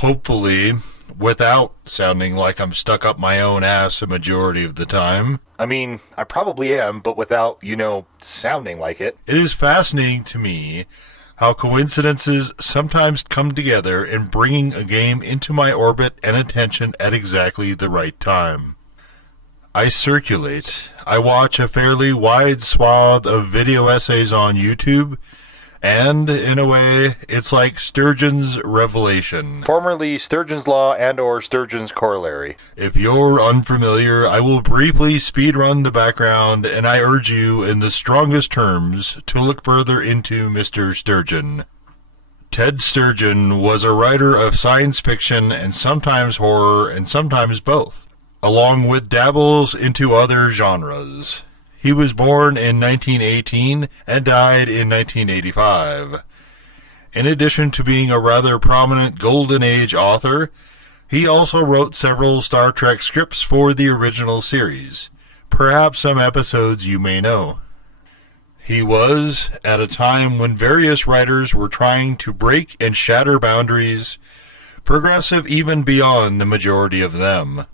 Hopefully, without sounding like I'm stuck up my own ass a majority of the time. I mean, I probably am, but without, sounding like it. It is fascinating to me how coincidences sometimes come together in bringing a game into my orbit and attention at exactly the right time. I circulate. I watch a fairly wide swath of video essays on YouTube, and, in a way, it's like Sturgeon's revelation. Formerly Sturgeon's Law and or Sturgeon's Corollary. If you're unfamiliar, I will briefly speedrun the background, and I urge you, in the strongest terms, to look further into Mr. Sturgeon. Ted Sturgeon was a writer of science fiction and sometimes horror and sometimes both, along with dabbles into other genres. He was born in 1918 and died in 1985. In addition to being a rather prominent Golden Age author, he also wrote several Star Trek scripts for the original series. Perhaps some episodes you may know. He was, at a time when various writers were trying to break and shatter boundaries, progressive even beyond the majority of them.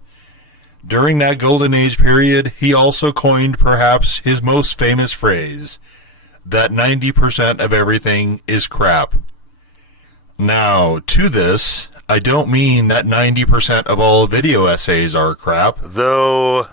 During that Golden Age period, he also coined perhaps his most famous phrase, that 90% of everything is crap. Now, to this, I don't mean that 90% of all video essays are crap, though,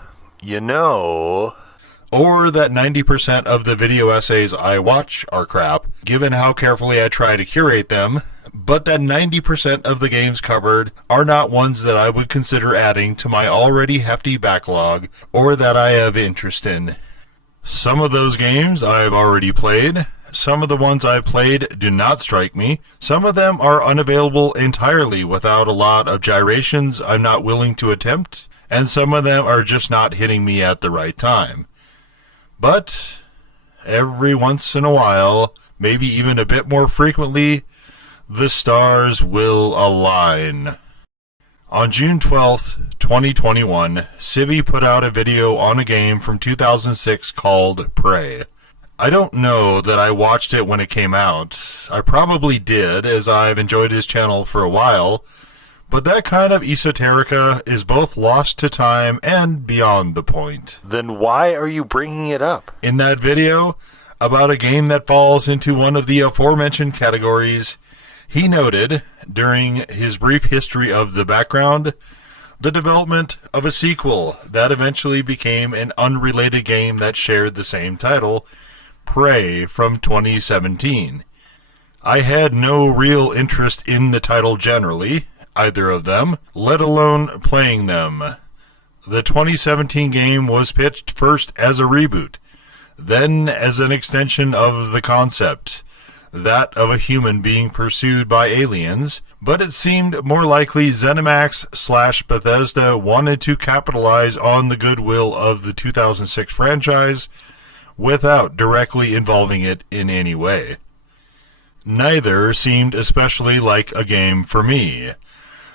or that 90% of the video essays I watch are crap, given how carefully I try to curate them, but that 90% of the games covered are not ones that I would consider adding to my already hefty backlog, or that I have interest in. Some of those games I've already played. Some of the ones I've played do not strike me. Some of them are unavailable entirely without a lot of gyrations I'm not willing to attempt, and some of them are just not hitting me at the right time. But every once in a while, maybe even a bit more frequently, the stars will align. On June 12th, 2021, Civi put out a video on a game from 2006 called Prey. I don't know that I watched it when it came out. I probably did, as I've enjoyed his channel for a while, but that kind of esoterica is both lost to time and beyond the point. Then why are you bringing it up? In that video, about a game that falls into one of the aforementioned categories, he noted, during his brief history of the background, the development of a sequel that eventually became an unrelated game that shared the same title, Prey, from 2017. I had no real interest in the title generally, either of them, let alone playing them. The 2017 game was pitched first as a reboot, then as an extension of the concept, that of a human being pursued by aliens, but it seemed more likely ZeniMax/Bethesda wanted to capitalize on the goodwill of the 2006 franchise without directly involving it in any way. Neither seemed especially like a game for me.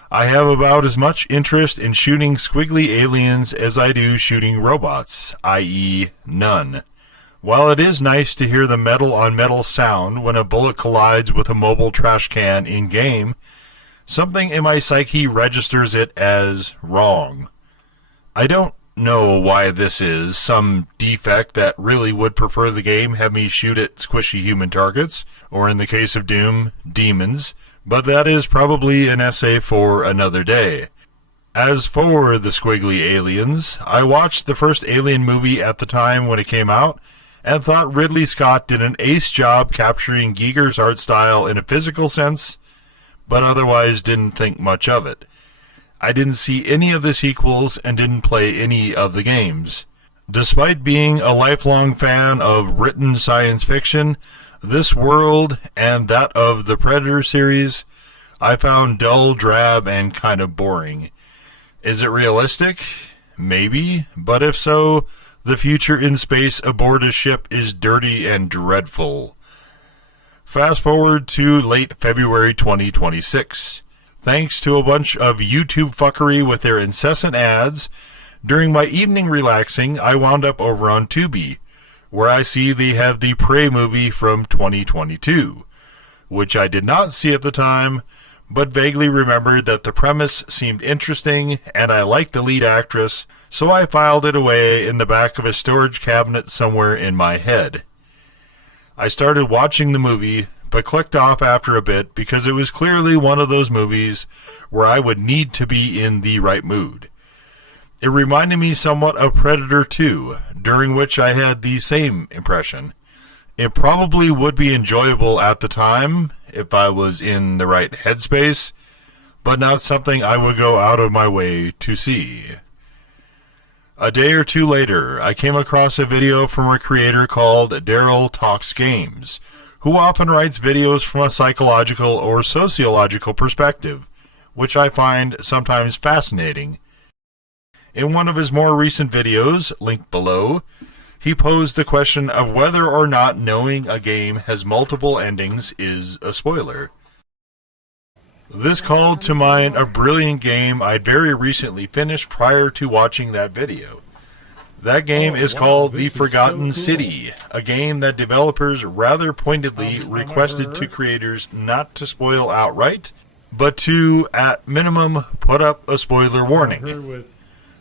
I have about as much interest in shooting squiggly aliens as I do shooting robots, i.e., none. While it is nice to hear the metal-on-metal sound when a bullet collides with a mobile trash can in-game, something in my psyche registers it as wrong. I don't know why this is, some defect that really would prefer the game have me shoot at squishy human targets, or in the case of Doom, demons, but that is probably an essay for another day. As for the squiggly aliens, I watched the first Alien movie at the time when it came out, and thought Ridley Scott did an ace job capturing Giger's art style in a physical sense, but otherwise didn't think much of it. I didn't see any of the sequels and didn't play any of the games. Despite being a lifelong fan of written science fiction, this world and that of the Predator series I found dull, drab, and kind of boring. Is it realistic? Maybe, but if so, the future in space aboard a ship is dirty and dreadful. Fast forward to late February 2026. Thanks to a bunch of YouTube fuckery with their incessant ads, during my evening relaxing, I wound up over on Tubi, where I see they have the Prey movie from 2022, which I did not see at the time, but vaguely remembered that the premise seemed interesting and I liked the lead actress, so I filed it away in the back of a storage cabinet somewhere in my head. I started watching the movie, but clicked off after a bit because it was clearly one of those movies where I would need to be in the right mood. It reminded me somewhat of Predator 2, during which I had the same impression. It probably would be enjoyable at the time if I was in the right headspace, but not something I would go out of my way to see. A day or two later, I came across a video from a creator called Daryl Talks Games, who often writes videos from a psychological or sociological perspective, which I find sometimes fascinating. In one of his more recent videos, linked below, he posed the question of whether or not knowing a game has multiple endings is a spoiler. This called to mind a brilliant game I'd very recently finished prior to watching that video. That game is called The Forgotten City, a game that developers rather pointedly requested to creators not to spoil outright, but to, at minimum, put up a spoiler warning.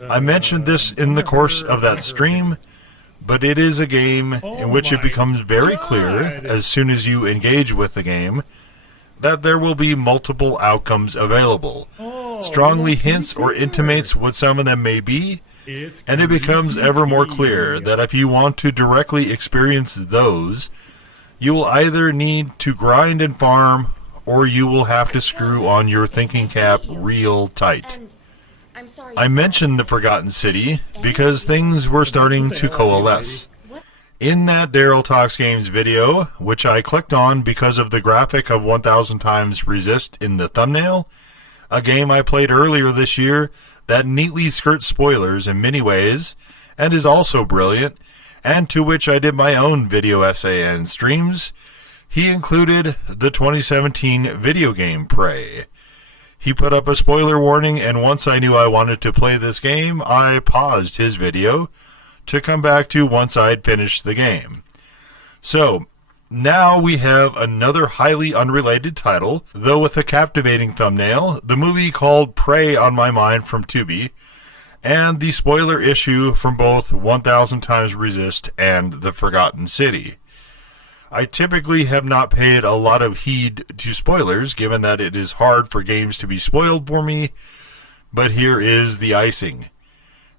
I mentioned this in the course of that stream, but it is a game in which it becomes very clear, as soon as you engage with the game, that there will be multiple outcomes available. Strongly hints or intimates what some of them may be, and it becomes ever more clear that if you want to directly experience those, you will either need to grind and farm, or you will have to screw on your thinking cap real tight. I mentioned The Forgotten City because things were starting to coalesce. In that Daryl Talks Games video, which I clicked on because of the graphic of 1000 times resist in the thumbnail, a game I played earlier this year that neatly skirts spoilers in many ways, and is also brilliant, and to which I did my own video essay and streams, he included the 2017 video game Prey. He put up a spoiler warning, and once I knew I wanted to play this game, I paused his video to come back to once I'd finished the game. So, now we have another highly unrelated title, though with a captivating thumbnail, the movie called Prey on my mind from Tubi, and the spoiler issue from both 1000 Times Resist and The Forgotten City. I typically have not paid a lot of heed to spoilers, given that it is hard for games to be spoiled for me, but here is the icing.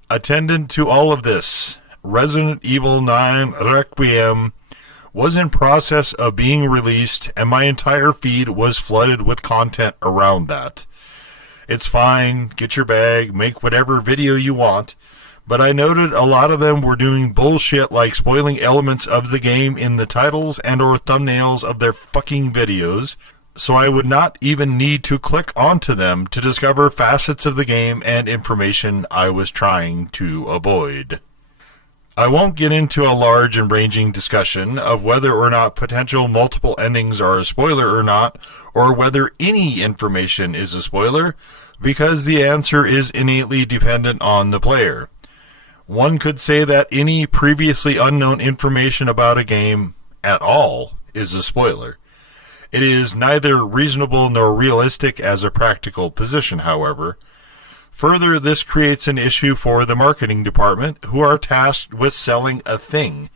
Attendant to all of this, Resident Evil 9 Requiem was in process of being released, and my entire feed was flooded with content around that. It's fine, get your bag, make whatever video you want, but I noted a lot of them were doing bullshit like spoiling elements of the game in the titles and or thumbnails of their fucking videos, so I would not even need to click onto them to discover facets of the game and information I was trying to avoid. I won't get into a large and ranging discussion of whether or not potential multiple endings are a spoiler or not, or whether any information is a spoiler, because the answer is innately dependent on the player. One could say that any previously unknown information about a game at all is a spoiler. It is neither reasonable nor realistic as a practical position, however. Further, this creates an issue for the marketing department, who are tasked with selling a thing.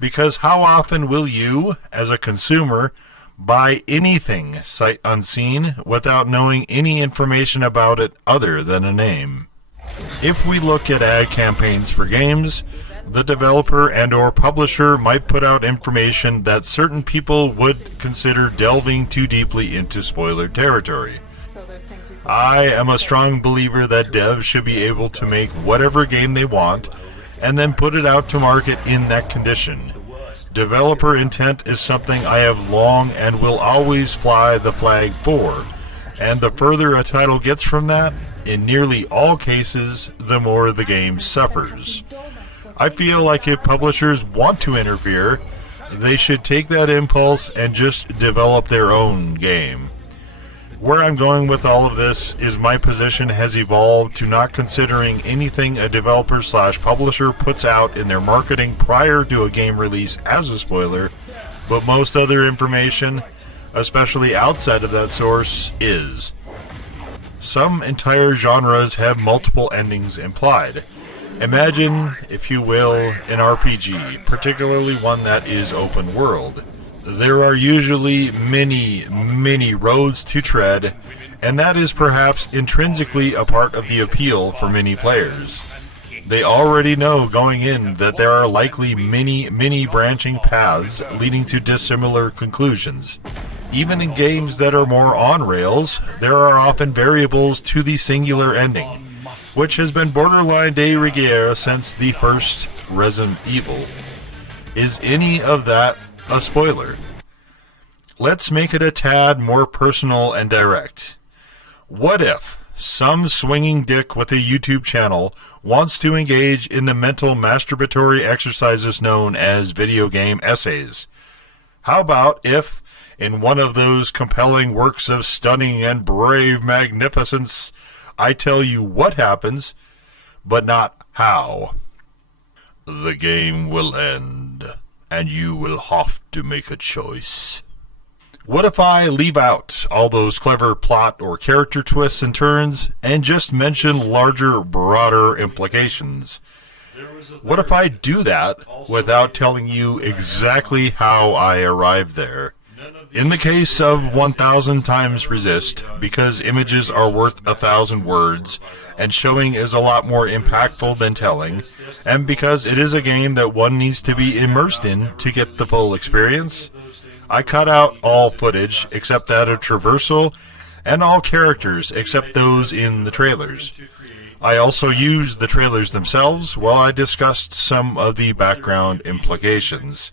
Because how often will you, as a consumer, buy anything sight unseen without knowing any information about it other than a name? If we look at ad campaigns for games, the developer and or publisher might put out information that certain people would consider delving too deeply into spoiler territory. I am a strong believer that devs should be able to make whatever game they want and then put it out to market in that condition. Developer intent is something I have long and will always fly the flag for, and the further a title gets from that, in nearly all cases, the more the game suffers. I feel like if publishers want to interfere, they should take that impulse and just develop their own game. Where I'm going with all of this is my position has evolved to not considering anything a developer/publisher puts out in their marketing prior to a game release as a spoiler, but most other information, especially outside of that source, is. Some entire genres have multiple endings implied. Imagine, if you will, an RPG, particularly one that is open world. There are usually many roads to tread, and that is perhaps intrinsically a part of the appeal for many players. They already know going in that there are likely many branching paths leading to dissimilar conclusions. Even in games that are more on rails, there are often variables to the singular ending, which has been borderline de rigueur since the first Resident Evil. Is any of that a spoiler? Let's make it a tad more personal and direct. What if some swinging dick with a YouTube channel wants to engage in the mental masturbatory exercises known as video game essays? How about if, in one of those compelling works of stunning and brave magnificence, I tell you what happens, but not how? The game will end, and you will have to make a choice. What if I leave out all those clever plot or character twists and turns and just mention larger, broader implications? What if I do that without telling you exactly how I arrived there? In the case of 1000 times resist, because images are worth 1,000 words, and showing is a lot more impactful than telling, and because it is a game that one needs to be immersed in to get the full experience, I cut out all footage except that of traversal, and all characters except those in the trailers. I also used the trailers themselves while I discussed some of the background implications.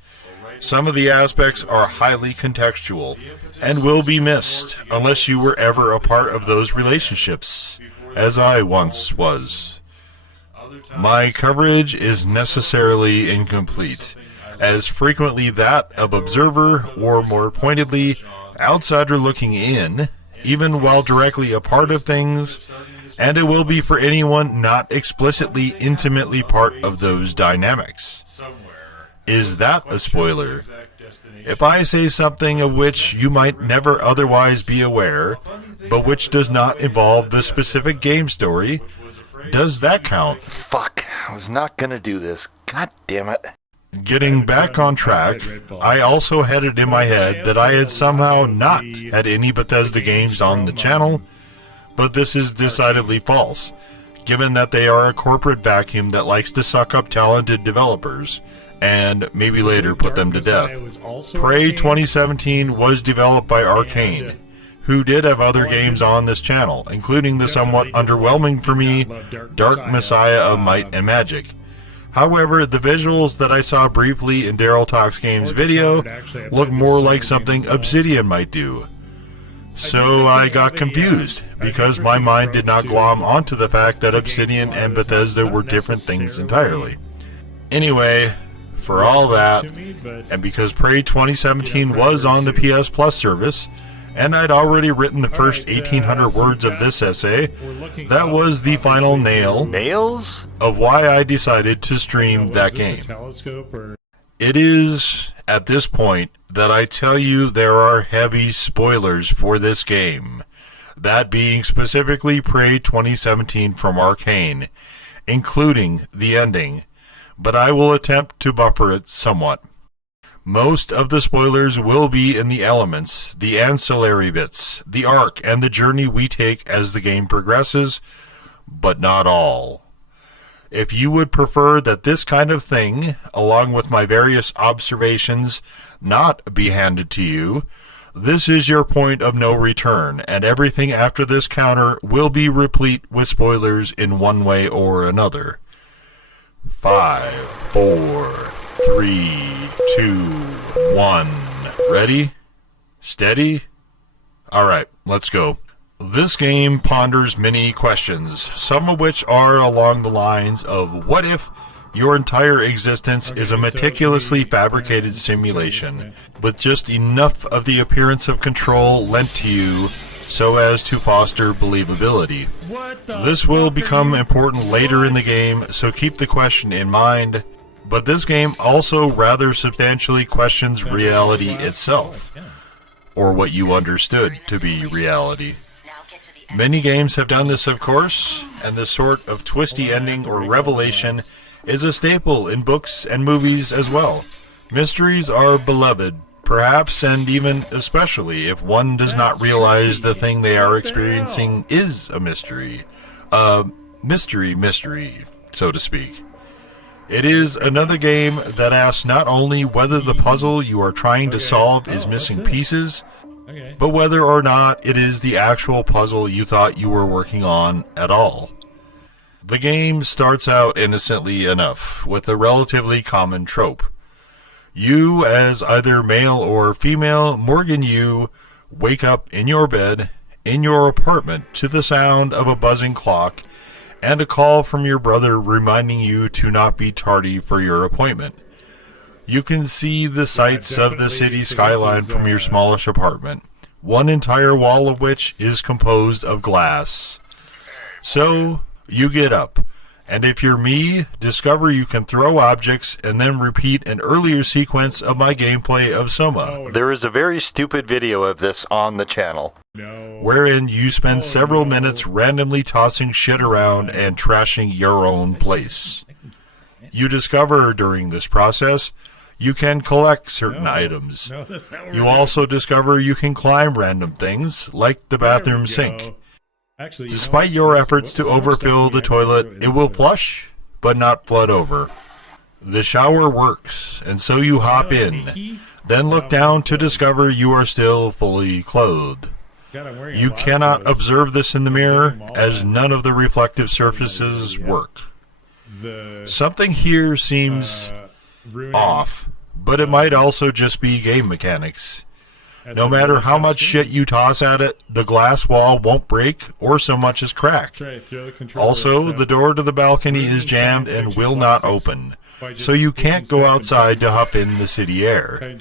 Some of the aspects are highly contextual, and will be missed unless you were ever a part of those relationships, as I once was. My coverage is necessarily incomplete, as frequently that of observer, or more pointedly, outsider looking in, even while directly a part of things, and it will be for anyone not explicitly intimately part of those dynamics. Is that a spoiler? If I say something of which you might never otherwise be aware, but which does not involve the specific game story, does that count? Fuck, I was not gonna do this. God damn it. Getting back on track, I also had it in my head that I had somehow not had any Bethesda games on the channel, but this is decidedly false, given that they are a corporate vacuum that likes to suck up talented developers, and maybe later put them to death. Prey 2017 was developed by Arcane, who did have other games on this channel, including the somewhat underwhelming for me Dark Messiah of Might and Magic. However, the visuals that I saw briefly in Daryl Talks Games video look more like something Obsidian might do. So I got confused, because my mind did not glom onto the fact that Obsidian and Bethesda were different things entirely. Anyway, for all that, and because Prey 2017 was on the PS Plus service, and I'd already written the first 1,800 words of this essay, that was the final Nails? of why I decided to stream that game. It is, at this point, that I tell you there are heavy spoilers for this game, that being specifically Prey 2017 from Arcane, including the ending, but I will attempt to buffer it somewhat. Most of the spoilers will be in the elements, the ancillary bits, the arc, and the journey we take as the game progresses, but not all. If you would prefer that this kind of thing, along with my various observations, not be handed to you, this is your point of no return, and everything after this counter will be replete with spoilers in one way or another. 5, 4, 3, 2, 1. Ready? Steady? Alright, let's go. This game ponders many questions, some of which are along the lines of what if your entire existence is a meticulously fabricated simulation, with just enough of the appearance of control lent to you so as to foster believability. This will become important later in the game, so keep the question in mind, but this game also rather substantially questions reality itself. or what you understood to be reality. Many games have done this, of course, and this sort of twisty ending or revelation is a staple in books and movies as well. Mysteries are beloved, perhaps and even especially if one does not realize the thing they are experiencing is a mystery. Mystery, so to speak. It is another game that asks not only whether the puzzle you are trying to solve is missing pieces, but whether or not it is the actual puzzle you thought you were working on at all. The game starts out innocently enough, with a relatively common trope. You, as either male or female, Morgan Yu, wake up in your bed, in your apartment, to the sound of a buzzing clock, and a call from your brother reminding you to not be tardy for your appointment. You can see the sights of the city skyline from your smallish apartment, one entire wall of which is composed of glass. So, you get up, and if you're me, discover you can throw objects and then repeat an earlier sequence of my gameplay of Soma. There is a very stupid video of this on the channel. Wherein you spend several minutes randomly tossing shit around and trashing your own place. You discover during this process you can collect certain items. You also discover you can climb random things, like the bathroom sink. Despite your efforts to overfill the toilet, it will flush, but not flood over. The shower works, and so you hop in, then look down to discover you are still fully clothed. You cannot observe this in the mirror, as none of the reflective surfaces work. Something here seems off, but it might also just be game mechanics. No matter how much shit you toss at it, the glass wall won't break or so much as crack. Also, the door to the balcony is jammed and will not open, so you can't go outside to huff in the city air.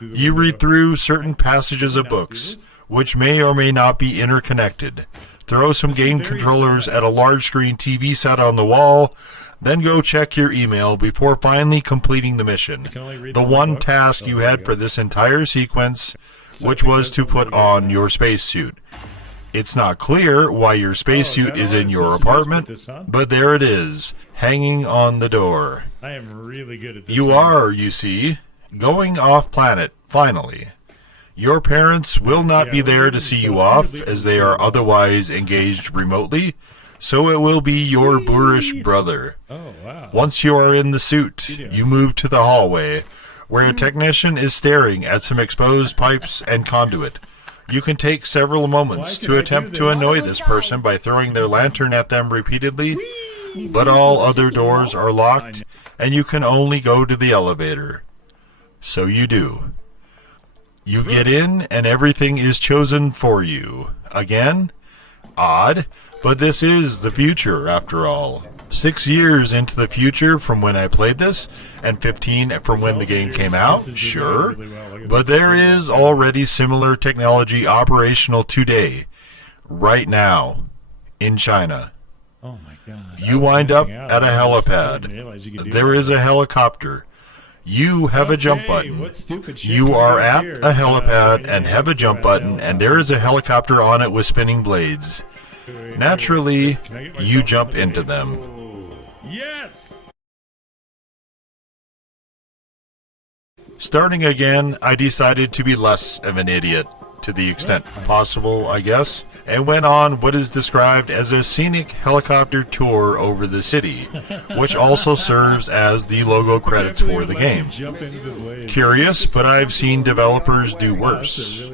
You read through certain passages of books, which may or may not be interconnected. Throw some game controllers at a large screen TV set on the wall, then go check your email before finally completing the mission. The one task you had for this entire sequence, which was to put on your spacesuit. It's not clear why your spacesuit is in your apartment, but there it is, hanging on the door. I am really good at this. You are, you see, going off-planet, finally. Your parents will not be there to see you off, as they are otherwise engaged remotely, so it will be your boorish brother. Oh, wow. Once you are in the suit, you move to the hallway, where a technician is staring at some exposed pipes and conduit. You can take several moments to attempt to annoy this person by throwing their lantern at them repeatedly, but all other doors are locked, and you can only go to the elevator. So you do. You get in, and everything is chosen for you. Again? Odd, but this is the future, after all. 6 years into the future from when I played this, and 15 from when the game came out, sure, but there is already similar technology operational today, right now, in China. Oh my God. You wind up at a helipad. There is a helicopter. You have a jump button. You are at a helipad and have a jump button, and there is a helicopter on it with spinning blades. Naturally, you jump into them. Yes! Starting again, I decided to be less of an idiot, to the extent possible, I guess, and went on what is described as a scenic helicopter tour over the city, which also serves as the logo credits for the game. Curious, but I've seen developers do worse.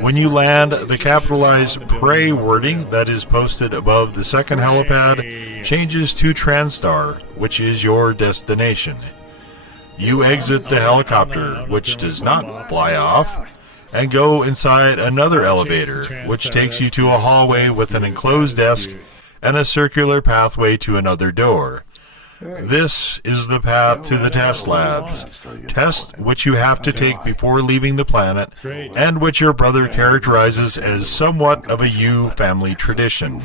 When you land, the capitalized "Pray" wording that is posted above the second helipad changes to Transtar, which is your destination. You exit the helicopter, which does not fly off, and go inside another elevator, which takes you to a hallway with an enclosed desk and a circular pathway to another door. This is the path to the test labs, tests which you have to take before leaving the planet, and which your brother characterizes as somewhat of a U family tradition.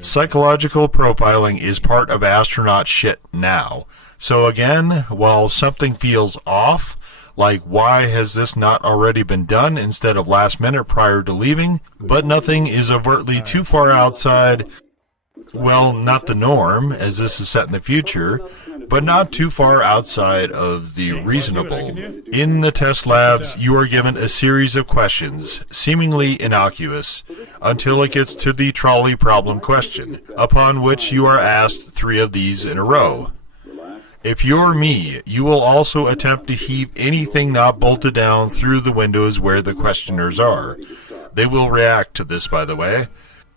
Psychological profiling is part of astronaut shit now, so again, while something feels off, like why has this not already been done instead of last minute prior to leaving, but nothing is overtly too far outside, well, not the norm, as this is set in the future, but not too far outside of the reasonable. In the test labs, you are given a series of questions, seemingly innocuous, until it gets to the trolley problem question, upon which you are asked 3 of these in a row. If you're me, you will also attempt to heave anything not bolted down through the windows where the questioners are. They will react to this, by the way,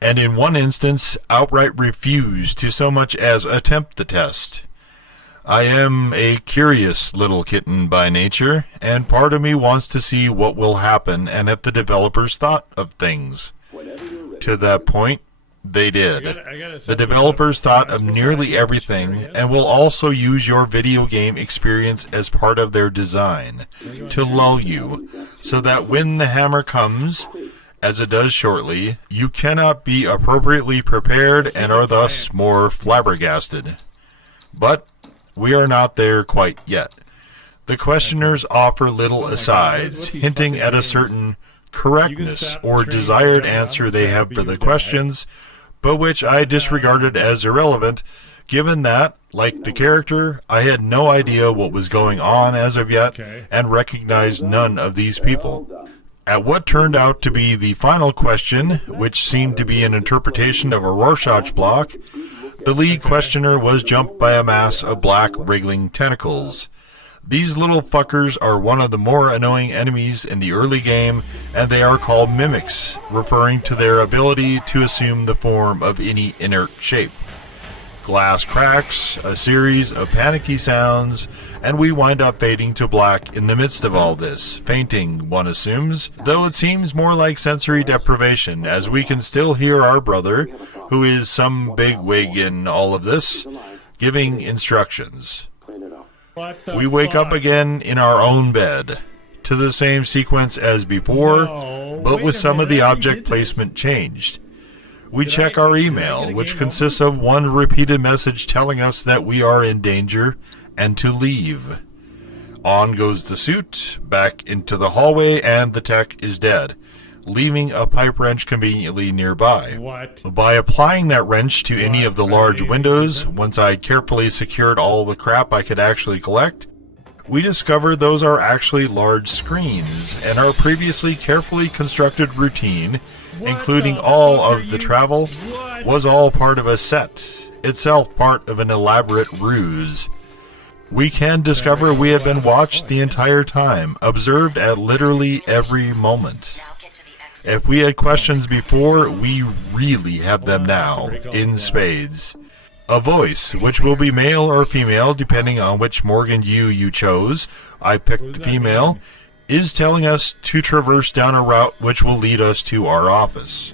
and in one instance, outright refuse to so much as attempt the test. I am a curious little kitten by nature, and part of me wants to see what will happen and if the developers thought of things. To that point, they did. The developers thought of nearly everything and will also use your video game experience as part of their design to lull you, so that when the hammer comes, as it does shortly, you cannot be appropriately prepared and are thus more flabbergasted. But we are not there quite yet. The questioners offer little asides, hinting at a certain correctness or desired answer they have for the questions, but which I disregarded as irrelevant, given that, like the character, I had no idea what was going on as of yet, and recognized none of these people. At what turned out to be the final question, which seemed to be an interpretation of a Rorschach block, the lead questioner was jumped by a mass of black wriggling tentacles. These little fuckers are one of the more annoying enemies in the early game, and they are called mimics, referring to their ability to assume the form of any inert shape. Glass cracks, a series of panicky sounds, and we wind up fading to black in the midst of all this, fainting, one assumes, though it seems more like sensory deprivation, as we can still hear our brother, who is some big wig in all of this, giving instructions. We wake up again in our own bed, to the same sequence as before, but with some of the object placement changed. We check our email, which consists of one repeated message telling us that we are in danger and to leave. On goes the suit, back into the hallway, and the tech is dead, leaving a pipe wrench conveniently nearby. By applying that wrench to any of the large windows, once I carefully secured all the crap I could actually collect, we discover those are actually large screens, and our previously carefully constructed routine, including all of the travel, was all part of a set, itself part of an elaborate ruse. We can discover we have been watched the entire time, observed at literally every moment. If we had questions before, we really have them now, in spades. A voice, which will be male or female depending on which Morgan you chose, I picked the female, is telling us to traverse down a route which will lead us to our office.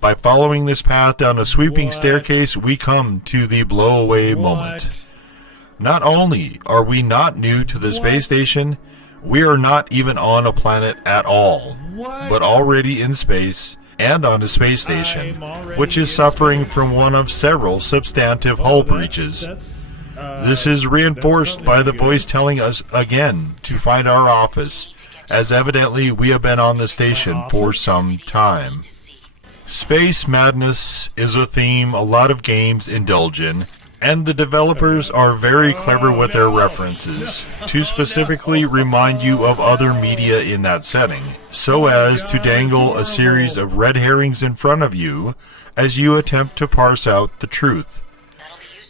By following this path down a sweeping staircase, we come to the blow-away moment. Not only are we not new to the space station, we are not even on a planet at all, but already in space and on a space station, which is suffering from one of several substantive hull breaches. This is reinforced by the voice telling us again to find our office, as evidently we have been on the station for some time. Space madness is a theme a lot of games indulge in, and the developers are very clever with their references to specifically remind you of other media in that setting, so as to dangle a series of red herrings in front of you as you attempt to parse out the truth.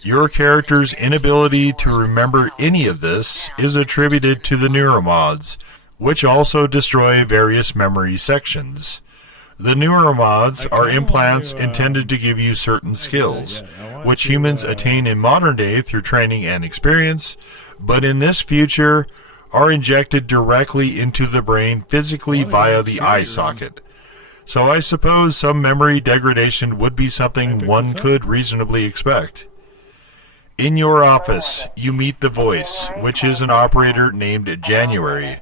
Your character's inability to remember any of this is attributed to the neuromods, which also destroy various memory sections. The neuromods are implants intended to give you certain skills, which humans attain in modern day through training and experience, but in this future are injected directly into the brain physically via the eye socket. So I suppose some memory degradation would be something one could reasonably expect. In your office, you meet the voice, which is an operator named January.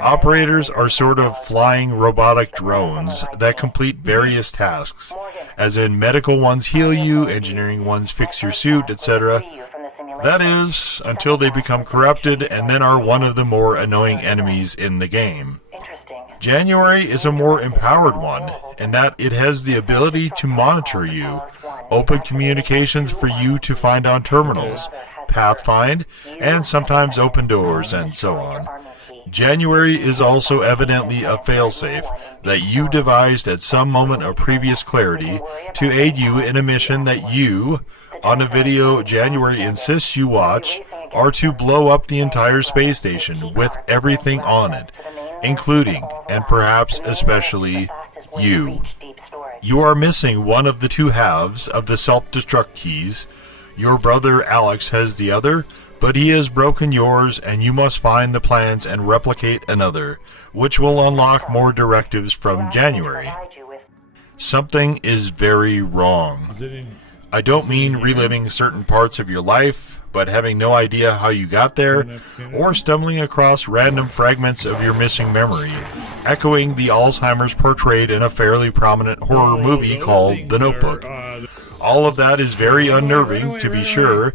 Operators are sort of flying robotic drones that complete various tasks, as in medical ones heal you, engineering ones fix your suit, etc. That is, until they become corrupted and then are one of the more annoying enemies in the game. January is a more empowered one, in that it has the ability to monitor you, open communications for you to find on terminals, pathfind, and sometimes open doors, and so on. January is also evidently a failsafe that you devised at some moment of previous clarity to aid you in a mission that you, on a video January insists you watch, are to blow up the entire space station with everything on it, including, and perhaps especially, you. You are missing one of the two halves of the self-destruct keys. Your brother Alex has the other, but he has broken yours, and you must find the plans and replicate another, which will unlock more directives from January. Something is very wrong. I don't mean reliving certain parts of your life, but having no idea how you got there, or stumbling across random fragments of your missing memory, echoing the Alzheimer's portrayed in a fairly prominent horror movie called The Notebook. All of that is very unnerving, to be sure,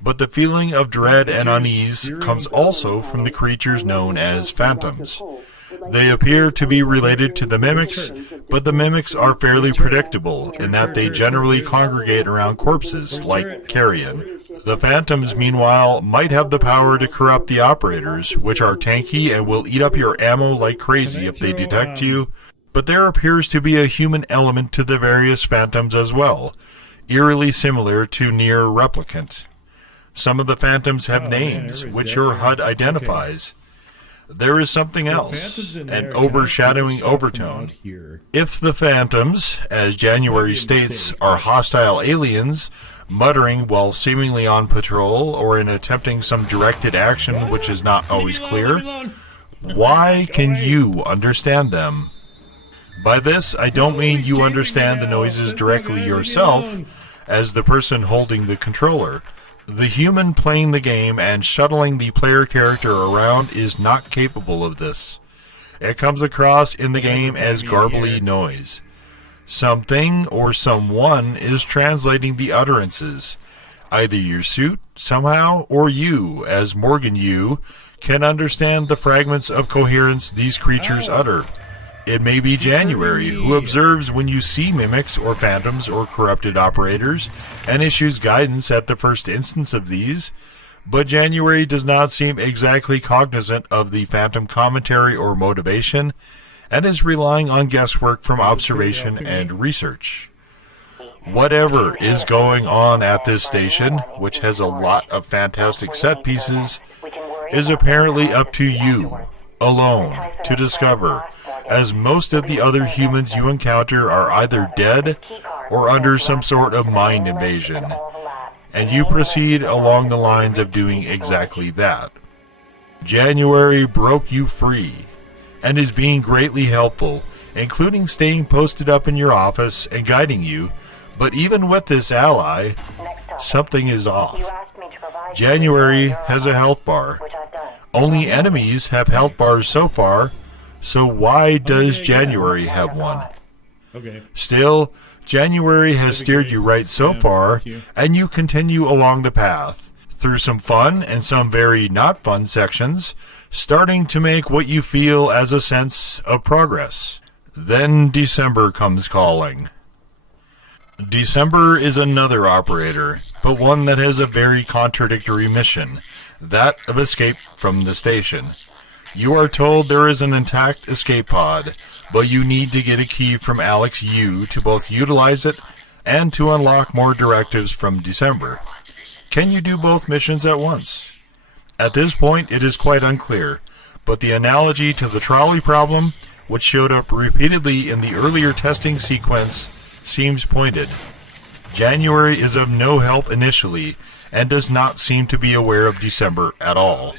but the feeling of dread and unease comes also from the creatures known as phantoms. They appear to be related to the mimics, but the mimics are fairly predictable in that they generally congregate around corpses, like carrion. The phantoms, meanwhile, might have the power to corrupt the operators, which are tanky and will eat up your ammo like crazy if they detect you, but there appears to be a human element to the various phantoms as well, eerily similar to Near Replicant. Some of the phantoms have names, which your HUD identifies. There is something else, an overshadowing overtone. If the phantoms, as January states, are hostile aliens, muttering while seemingly on patrol or in attempting some directed action which is not always clear, why can you understand them? By this, I don't mean you understand the noises directly yourself, as the person holding the controller. The human playing the game and shuttling the player character around is not capable of this. It comes across in the game as garbly noise. Something or someone is translating the utterances. Either your suit, somehow, or you, as Morgan you, can understand the fragments of coherence these creatures utter. It may be January, who observes when you see mimics or phantoms or corrupted operators, and issues guidance at the first instance of these, but January does not seem exactly cognizant of the phantom commentary or motivation, and is relying on guesswork from observation and research. Whatever is going on at this station, which has a lot of fantastic set pieces, is apparently up to you, alone, to discover, as most of the other humans you encounter are either dead or under some sort of mind invasion, and you proceed along the lines of doing exactly that. January broke you free, and is being greatly helpful, including staying posted up in your office and guiding you, but even with this ally, something is off. January has a health bar. Only enemies have health bars so far, so why does January have one? Still, January has steered you right so far, and you continue along the path, through some fun and some very not fun sections, starting to make what you feel as a sense of progress. Then December comes calling. December is another operator, but one that has a very contradictory mission, that of escape from the station. You are told there is an intact escape pod, but you need to get a key from Alex Yu to both utilize it and to unlock more directives from December. Can you do both missions at once? At this point, it is quite unclear, but the analogy to the trolley problem, which showed up repeatedly in the earlier testing sequence, seems pointed. January is of no help initially, and does not seem to be aware of December at all.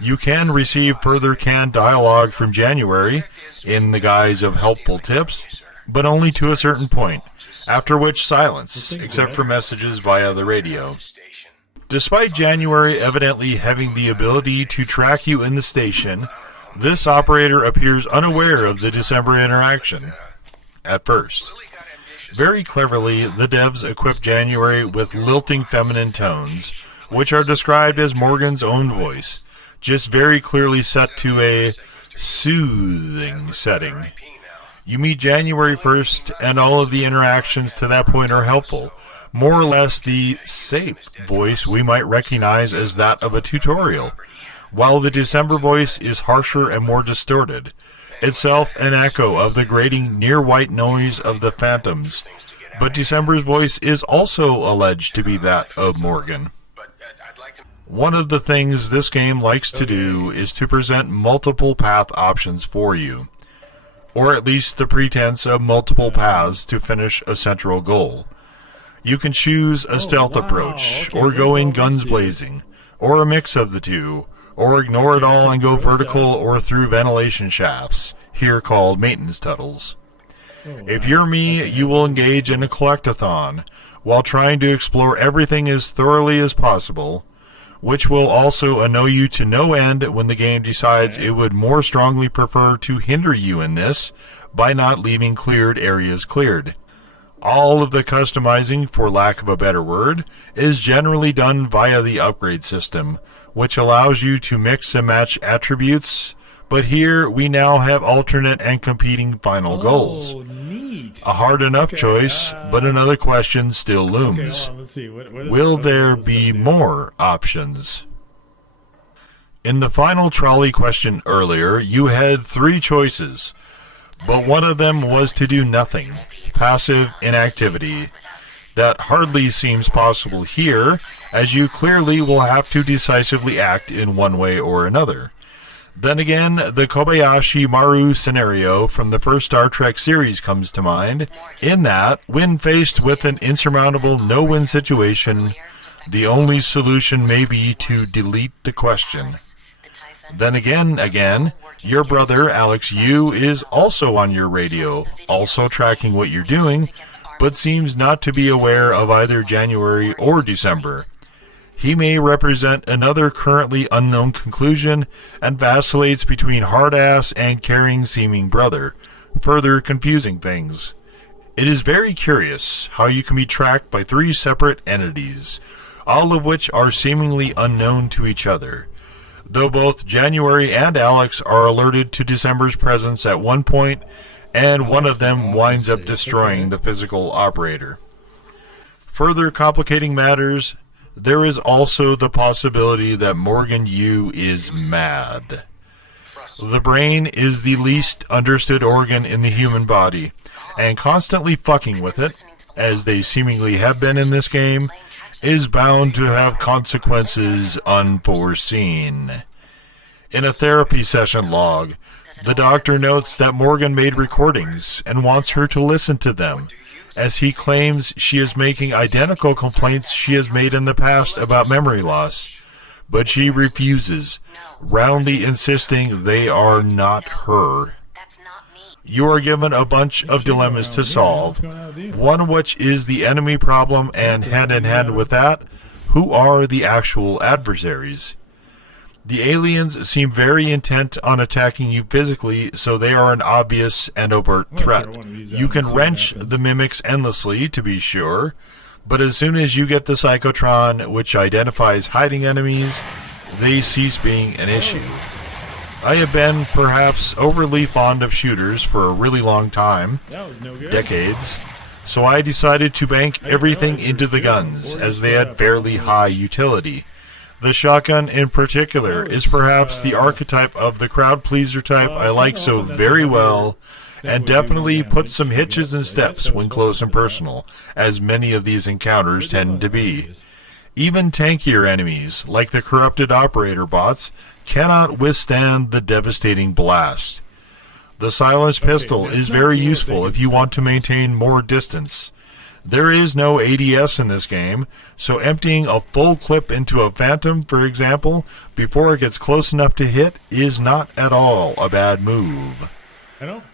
You can receive further canned dialogue from January, in the guise of helpful tips, but only to a certain point, after which silence, except for messages via the radio. Despite January evidently having the ability to track you in the station, this operator appears unaware of the December interaction. At first. Very cleverly, the devs equip January with lilting feminine tones, which are described as Morgan's own voice, just very clearly set to a soothing setting. You meet January 1st, and all of the interactions to that point are helpful. More or less the safe voice we might recognize as that of a tutorial, while the December voice is harsher and more distorted, itself an echo of the grating near-white noise of the phantoms. But December's voice is also alleged to be that of Morgan. One of the things this game likes to do is to present multiple path options for you, or at least the pretense of multiple paths to finish a central goal. You can choose a stealth approach, or go in guns blazing, or a mix of the two, or ignore it all and go vertical or through ventilation shafts, here called maintenance tunnels. If you're me, you will engage in a collectathon, while trying to explore everything as thoroughly as possible, which will also annoy you to no end when the game decides it would more strongly prefer to hinder you in this by not leaving cleared areas cleared. All of the customizing, for lack of a better word, is generally done via the upgrade system, which allows you to mix and match attributes, but here we now have alternate and competing final goals. Neat. A hard enough choice, but another question still looms. Okay, let's see. Will there be more options? In the final trolley question earlier, you had 3 choices, but one of them was to do nothing, passive inactivity. That hardly seems possible here, as you clearly will have to decisively act in one way or another. Then again, the Kobayashi Maru scenario from the first Star Trek series comes to mind, in that, when faced with an insurmountable no-win situation, the only solution may be to delete the question. Then again, your brother, Alex Yu, is also on your radio, also tracking what you're doing, but seems not to be aware of either January or December. He may represent another currently unknown conclusion and vacillates between hard-ass and caring-seeming brother, further confusing things. It is very curious how you can be tracked by 3 separate entities, all of which are seemingly unknown to each other, though both January and Alex are alerted to December's presence at one point, and one of them winds up destroying the physical operator. Further complicating matters, there is also the possibility that Morgan Yu is mad. The brain is the least understood organ in the human body, and constantly fucking with it, as they seemingly have been in this game, is bound to have consequences unforeseen. In a therapy session log, the doctor notes that Morgan made recordings and wants her to listen to them, as he claims she is making identical complaints she has made in the past about memory loss, but she refuses, roundly insisting they are not her. You are given a bunch of dilemmas to solve, one of which is the enemy problem, and hand in hand with that, who are the actual adversaries? The aliens seem very intent on attacking you physically, so they are an obvious and overt threat. You can wrench the mimics endlessly, to be sure, but as soon as you get the Psychotron, which identifies hiding enemies, they cease being an issue. I have been, perhaps, overly fond of shooters for a really long time, decades, so I decided to bank everything into the guns, as they had fairly high utility. The shotgun in particular is perhaps the archetype of the crowd pleaser type I like so very well, and definitely puts some hitches and steps when close and personal, as many of these encounters tend to be. Even tankier enemies, like the corrupted operator bots, cannot withstand the devastating blast. The silenced pistol is very useful if you want to maintain more distance. There is no ADS in this game, so emptying a full clip into a phantom, for example, before it gets close enough to hit is not at all a bad move.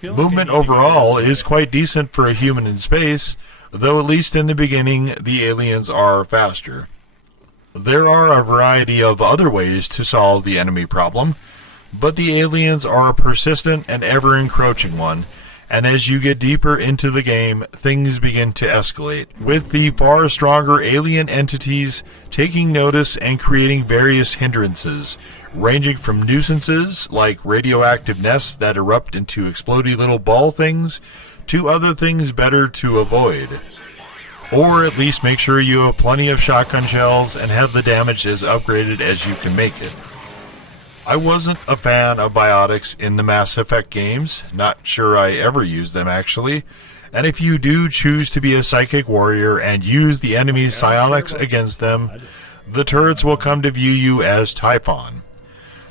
Movement overall is quite decent for a human in space, though at least in the beginning the aliens are faster. There are a variety of other ways to solve the enemy problem, but the aliens are a persistent and ever-encroaching one, And as you get deeper into the game, things begin to escalate, with the far stronger alien entities taking notice and creating various hindrances, ranging from nuisances like radioactive nests that erupt into explodey little ball things, to other things better to avoid. Or at least make sure you have plenty of shotgun shells and have the damage as upgraded as you can make it. I wasn't a fan of biotics in the Mass Effect games, not sure I ever used them actually, and if you do choose to be a psychic warrior and use the enemy's psionics against them, the turrets will come to view you as Typhon.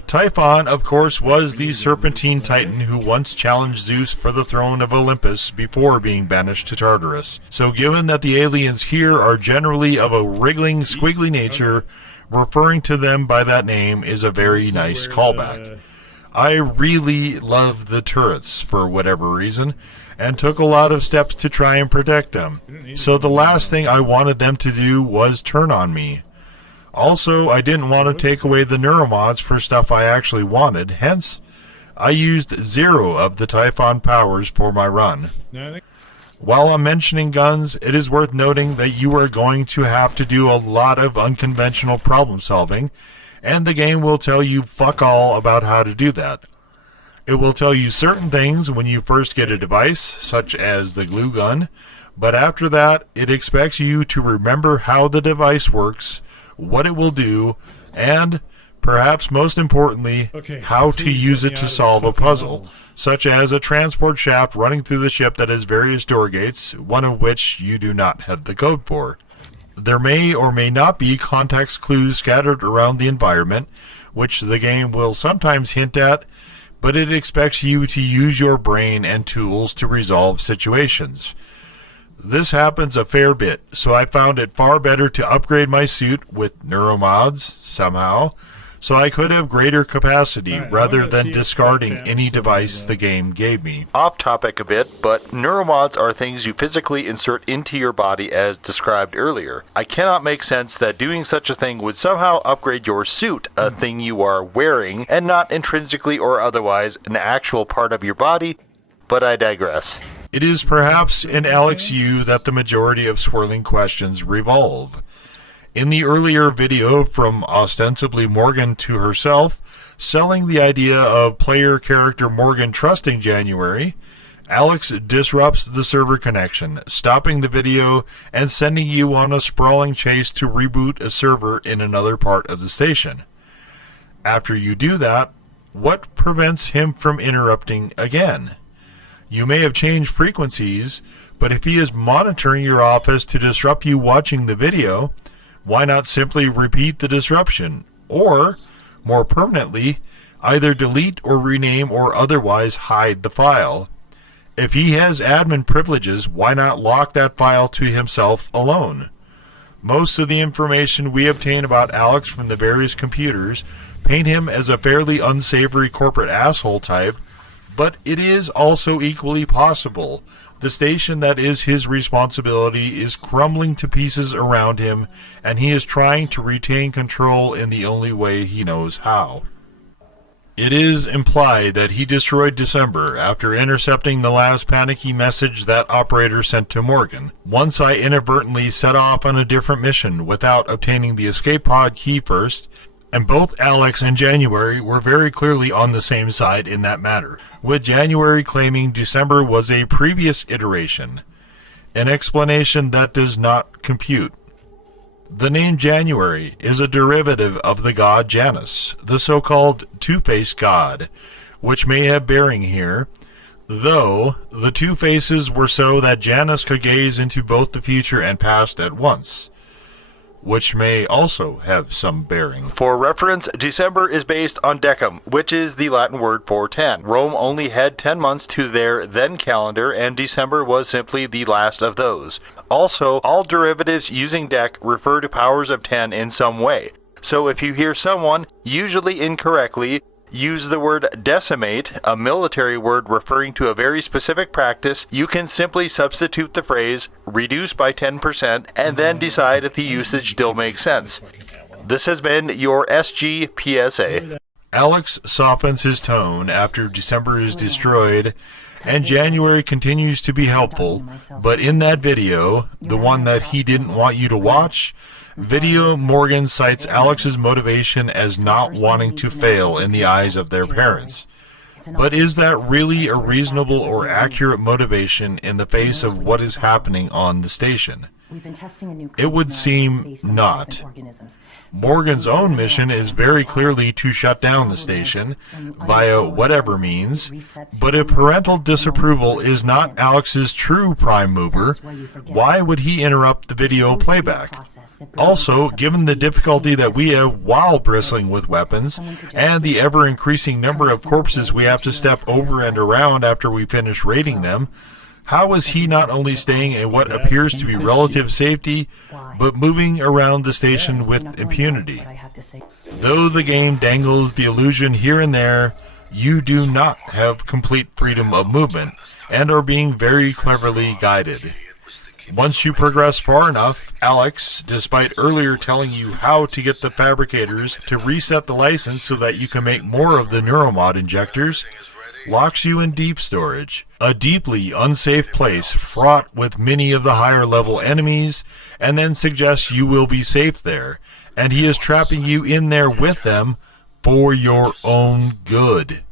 Typhon, of course, was the serpentine titan who once challenged Zeus for the throne of Olympus before being banished to Tartarus. So given that the aliens here are generally of a wriggling, squiggly nature, referring to them by that name is a very nice callback. I really loved the turrets for whatever reason, and took a lot of steps to try and protect them. So the last thing I wanted them to do was turn on me. Also, I didn't want to take away the neuromods for stuff I actually wanted, hence, I used 0 of the Typhon powers for my run. While I'm mentioning guns, it is worth noting that you are going to have to do a lot of unconventional problem solving, and the game will tell you fuck all about how to do that. It will tell you certain things when you first get a device, such as the glue gun, but after that, it expects you to remember how the device works, what it will do, and, perhaps most importantly, how to use it to solve a puzzle, such as a transport shaft running through the ship that has various door gates, one of which you do not have the code for. There may or may not be context clues scattered around the environment, which the game will sometimes hint at, but it expects you to use your brain and tools to resolve situations. This happens a fair bit, so I found it far better to upgrade my suit with neuromods, somehow, so I could have greater capacity rather than discarding any device the game gave me. Off topic a bit, but neuromods are things you physically insert into your body as described earlier. I cannot make sense that doing such a thing would somehow upgrade your suit, a thing you are wearing, and not intrinsically or otherwise an actual part of your body, but I digress. It is perhaps in Alex U that the majority of swirling questions revolve. In the earlier video from ostensibly Morgan to herself, selling the idea of player character Morgan trusting January, Alex disrupts the server connection, stopping the video and sending you on a sprawling chase to reboot a server in another part of the station. After you do that, what prevents him from interrupting again? You may have changed frequencies, but if he is monitoring your office to disrupt you watching the video, why not simply repeat the disruption? Or, more permanently, either delete or rename or otherwise hide the file. If he has admin privileges, why not lock that file to himself alone? Most of the information we obtain about Alex from the various computers paint him as a fairly unsavory corporate asshole type, but it is also equally possible the station that is his responsibility is crumbling to pieces around him, and he is trying to retain control in the only way he knows how. It is implied that he destroyed December after intercepting the last panicky message that operator sent to Morgan. Once I inadvertently set off on a different mission without obtaining the escape pod key first, and both Alex and January were very clearly on the same side in that matter, with January claiming December was a previous iteration, an explanation that does not compute. The name January is a derivative of the god Janus, the so-called two-faced god, which may have bearing here, though the two faces were so that Janus could gaze into both the future and past at once, which may also have some bearing. For reference, December is based on decem, which is the Latin word for 10. Rome only had 10 months to their then calendar, and December was simply the last of those. Also, all derivatives using dec refer to powers of 10 in some way. So if you hear someone, usually incorrectly, use the word decimate, a military word referring to a very specific practice, you can simply substitute the phrase reduce by 10% and then decide if the usage still makes sense. This has been your SG PSA. Alex softens his tone after December is destroyed and January continues to be helpful, but in that video, the one that he didn't want you to watch, video Morgan cites Alex's motivation as not wanting to fail in the eyes of their parents. But is that really a reasonable or accurate motivation in the face of what is happening on the station? It would seem not. Morgan's own mission is very clearly to shut down the station via whatever means, but if parental disapproval is not Alex's true prime mover, why would he interrupt the video playback? Also, given the difficulty that we have while bristling with weapons, and the ever-increasing number of corpses we have to step over and around after we finish raiding them, how is he not only staying in what appears to be relative safety, but moving around the station with impunity? Though the game dangles the illusion here and there, you do not have complete freedom of movement, and are being very cleverly guided. Once you progress far enough, Alex, despite earlier telling you how to get the fabricators to reset the license so that you can make more of the neuromod injectors, locks you in deep storage, a deeply unsafe place fraught with many of the higher level enemies, and then suggests you will be safe there, and he is trapping you in there with them for your own good.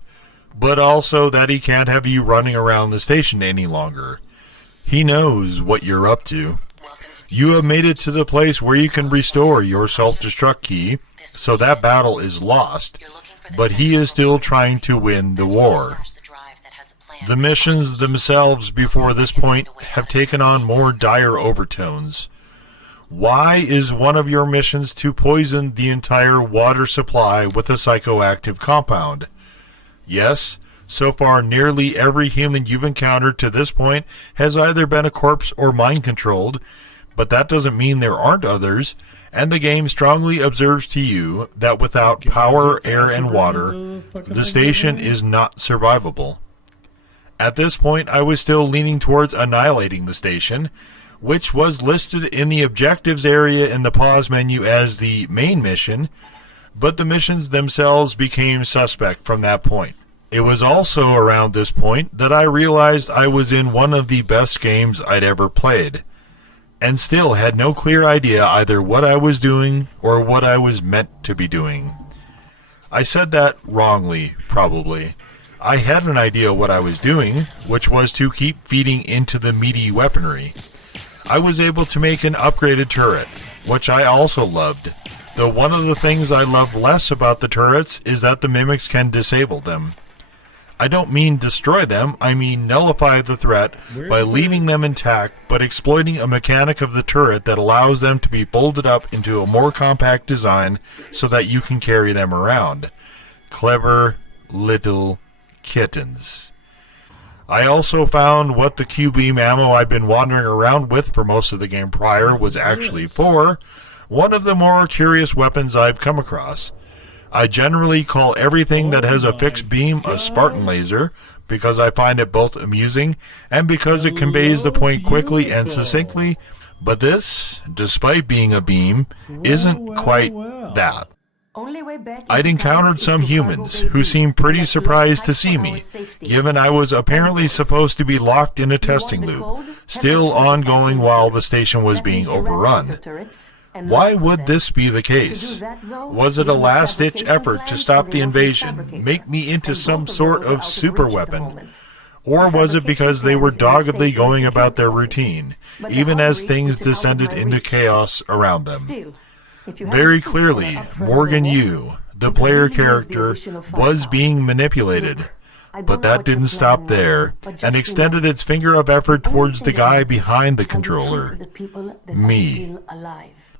But also that he can't have you running around the station any longer. He knows what you're up to. You have made it to the place where you can restore your self-destruct key, so that battle is lost, but he is still trying to win the war. The missions themselves before this point have taken on more dire overtones. Why is one of your missions to poison the entire water supply with a psychoactive compound? Yes, so far nearly every human you've encountered to this point has either been a corpse or mind-controlled, but that doesn't mean there aren't others, and the game strongly observes to you that without power, air, and water, the station is not survivable. At this point, I was still leaning towards annihilating the station, which was listed in the objectives area in the pause menu as the main mission, but the missions themselves became suspect from that point. It was also around this point that I realized I was in one of the best games I'd ever played, and still had no clear idea either what I was doing or what I was meant to be doing. I said that wrongly, probably. I had an idea what I was doing, which was to keep feeding into the meaty weaponry. I was able to make an upgraded turret, which I also loved, though one of the things I love less about the turrets is that the mimics can disable them. I don't mean destroy them, I mean nullify the threat by leaving them intact, but exploiting a mechanic of the turret that allows them to be folded up into a more compact design so that you can carry them around. Clever little kittens. I also found what the Q-beam ammo I've been wandering around with for most of the game prior was actually for, one of the more curious weapons I've come across. I generally call everything that has a fixed beam a Spartan laser because I find it both amusing and because it conveys the point quickly and succinctly, but this, despite being a beam, isn't quite that. I'd encountered some humans who seemed pretty surprised to see me, given I was apparently supposed to be locked in a testing loop, still ongoing while the station was being overrun. Why would this be the case? Was it a last-ditch effort to stop the invasion, make me into some sort of superweapon? Or was it because they were doggedly going about their routine, even as things descended into chaos around them? Very clearly, Morgan Yu, the player character, was being manipulated, but that didn't stop there, and extended its finger of effort towards the guy behind the controller, me.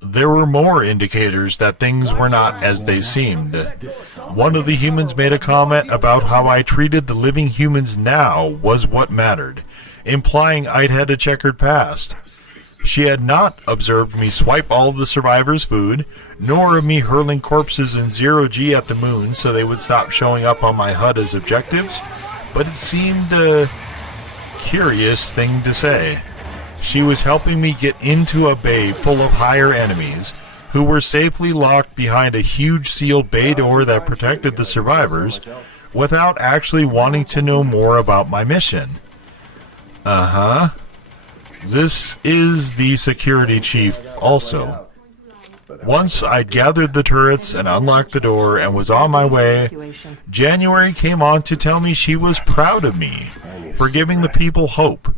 There were more indicators that things were not as they seemed. One of the humans made a comment about how I treated the living humans now was what mattered, implying I'd had a checkered past. She had not observed me swipe all of the survivors' food, nor of me hurling corpses in zero-G at the moon so they would stop showing up on my HUD as objectives, but it seemed a curious thing to say. She was helping me get into a bay full of higher enemies, who were safely locked behind a huge sealed bay door that protected the survivors, without actually wanting to know more about my mission. This is the security chief also. Once I'd gathered the turrets and unlocked the door and was on my way, January came on to tell me she was proud of me for giving the people hope,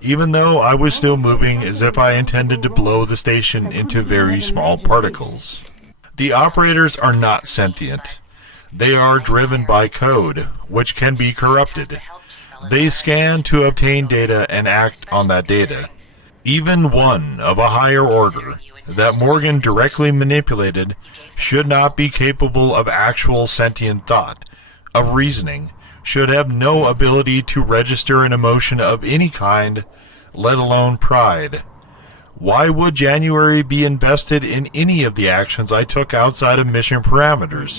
even though I was still moving as if I intended to blow the station into very small particles. The operators are not sentient. They are driven by code, which can be corrupted. They scan to obtain data and act on that data. Even one of a higher order that Morgan directly manipulated should not be capable of actual sentient thought, of reasoning, should have no ability to register an emotion of any kind, let alone pride. Why would January be invested in any of the actions I took outside of mission parameters?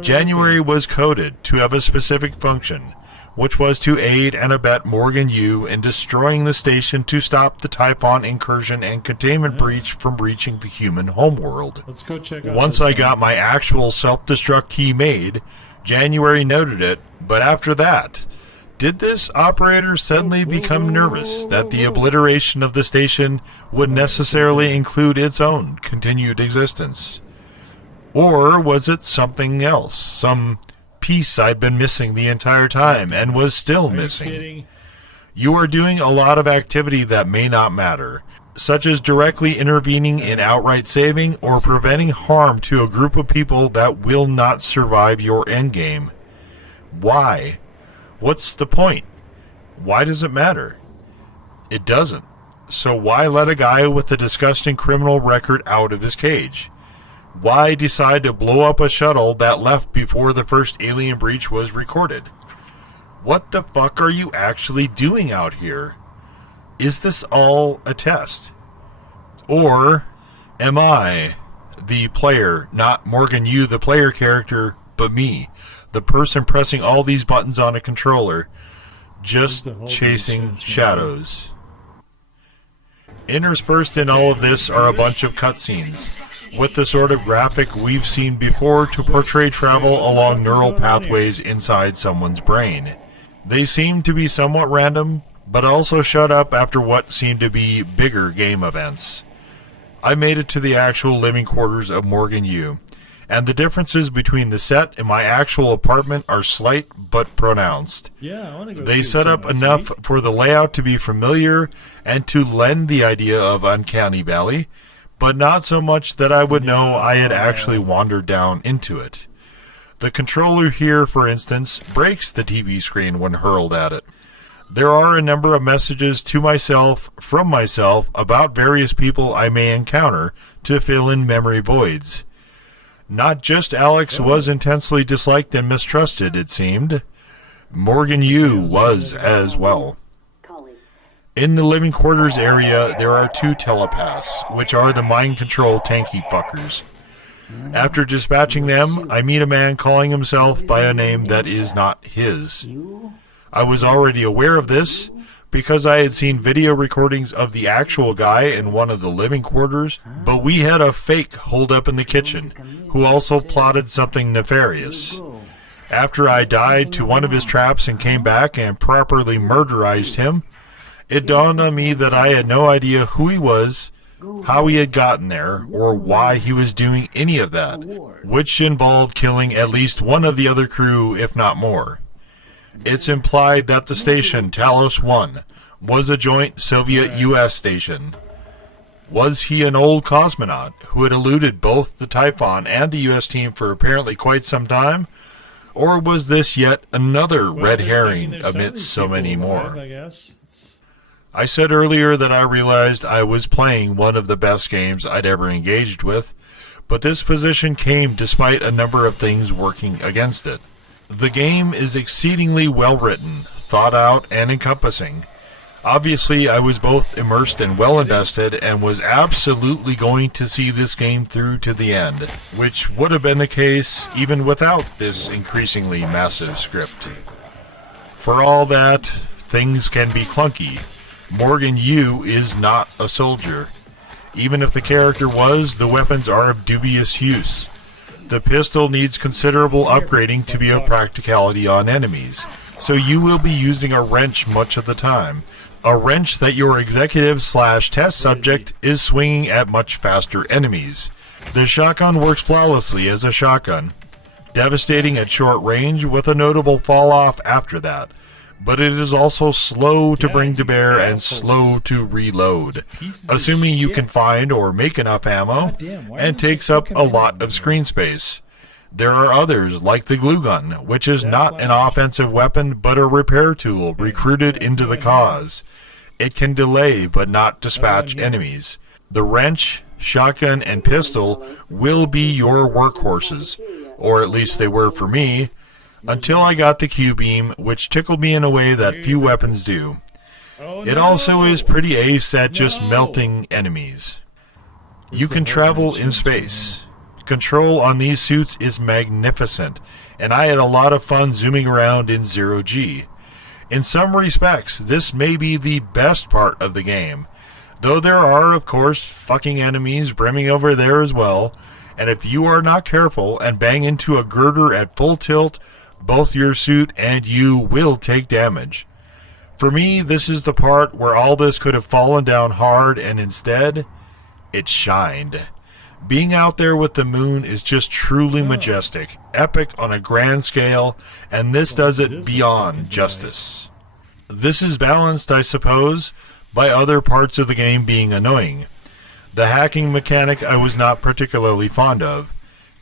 January was coded to have a specific function, which was to aid and abet Morgan U in destroying the station to stop the Typhon incursion and containment breach from reaching the human homeworld. Let's go check out Once I got my actual self-destruct key made, January noted it, but after that, did this operator suddenly become nervous that the obliteration of the station would necessarily include its own continued existence? Or was it something else, some piece I'd been missing the entire time and was still missing? You are doing a lot of activity that may not matter, such as directly intervening in outright saving or preventing harm to a group of people that will not survive your endgame. Why? What's the point? Why does it matter? It doesn't. So why let a guy with a disgusting criminal record out of his cage? Why decide to blow up a shuttle that left before the first alien breach was recorded? What the fuck are you actually doing out here? Is this all a test? Or am I the player, not Morgan U, the player character, but me, the person pressing all these buttons on a controller, just chasing shadows? Interspersed in all of this are a bunch of cutscenes, with the sort of graphic we've seen before to portray travel along neural pathways inside someone's brain. They seem to be somewhat random, but also shut up after what seemed to be bigger game events. I made it to the actual living quarters of Morgan U, and the differences between the set and my actual apartment are slight but pronounced. They set up enough for the layout to be familiar and to lend the idea of Uncanny Valley, but not so much that I would know I had actually wandered down into it. The controller here, for instance, breaks the TV screen when hurled at it. There are a number of messages to myself, from myself, about various people I may encounter to fill in memory voids. Not just Alex was intensely disliked and mistrusted, it seemed. Morgan U was as well. In the living quarters area, there are two telepaths, which are the mind control tanky fuckers. After dispatching them, I meet a man calling himself by a name that is not his. I was already aware of this, because I had seen video recordings of the actual guy in one of the living quarters, but we had a fake holed up in the kitchen, who also plotted something nefarious. After I died to one of his traps and came back and properly murderized him, it dawned on me that I had no idea who he was, how he had gotten there, or why he was doing any of that, which involved killing at least one of the other crew, if not more. It's implied that the station, Talos 1, was a joint Soviet-U.S. station. Was he an old cosmonaut who had eluded both the Typhon and the U.S. team for apparently quite some time? Or was this yet another red herring amidst so many more? I said earlier that I realized I was playing one of the best games I'd ever engaged with, but this position came despite a number of things working against it. The game is exceedingly well written, thought out, and encompassing. Obviously, I was both immersed and well invested, and was absolutely going to see this game through to the end, which would have been the case even without this increasingly massive script. For all that, things can be clunky. Morgan U is not a soldier. Even if the character was, the weapons are of dubious use. The pistol needs considerable upgrading to be of practicality on enemies, so you will be using a wrench much of the time. A wrench that your executive/test subject is swinging at much faster enemies. The shotgun works flawlessly as a shotgun, devastating at short range with a notable fall-off after that, but it is also slow to bring to bear and slow to reload, assuming you can find or make enough ammo, and takes up a lot of screen space. There are others, like the glue gun, which is not an offensive weapon but a repair tool recruited into the cause. It can delay but not dispatch enemies. The wrench, shotgun, and pistol will be your workhorses, or at least they were for me, until I got the Q-beam, which tickled me in a way that few weapons do. It also is pretty ace at just melting enemies. You can travel in space. Control on these suits is magnificent, and I had a lot of fun zooming around in 0G. In some respects, this may be the best part of the game, though there are, of course, fucking enemies brimming over there as well, and if you are not careful and bang into a girder at full tilt, both your suit and you will take damage. For me, this is the part where all this could have fallen down hard, and instead, it shined. Being out there with the moon is just truly majestic, epic on a grand scale, and this does it beyond justice. This is balanced, I suppose, by other parts of the game being annoying. The hacking mechanic I was not particularly fond of.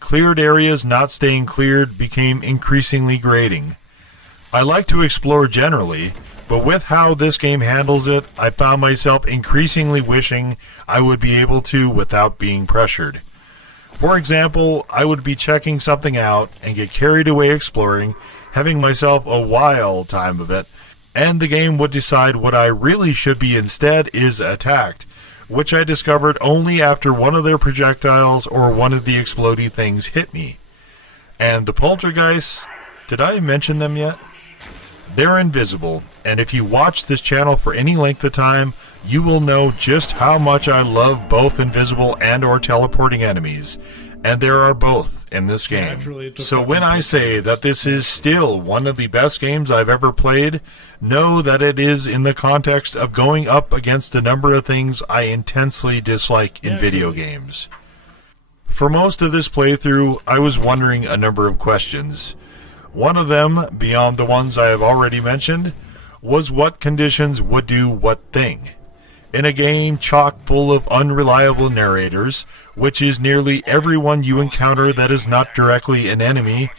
Cleared areas not staying cleared became increasingly grating. I like to explore generally, but with how this game handles it, I found myself increasingly wishing I would be able to without being pressured. For example, I would be checking something out and get carried away exploring, having myself a wild time of it, and the game would decide what I really should be instead is attacked, which I discovered only after one of their projectiles or one of the explodey things hit me. And the poltergeists, did I mention them yet? They're invisible, and if you watch this channel for any length of time, you will know just how much I love both invisible and or teleporting enemies, and there are both in this game. So when I say that this is still one of the best games I've ever played, know that it is in the context of going up against a number of things I intensely dislike in video games. For most of this playthrough, I was wondering a number of questions. One of them, beyond the ones I have already mentioned, was what conditions would do what thing. In a game chock full of unreliable narrators, which is nearly everyone you encounter that is not directly an enemy,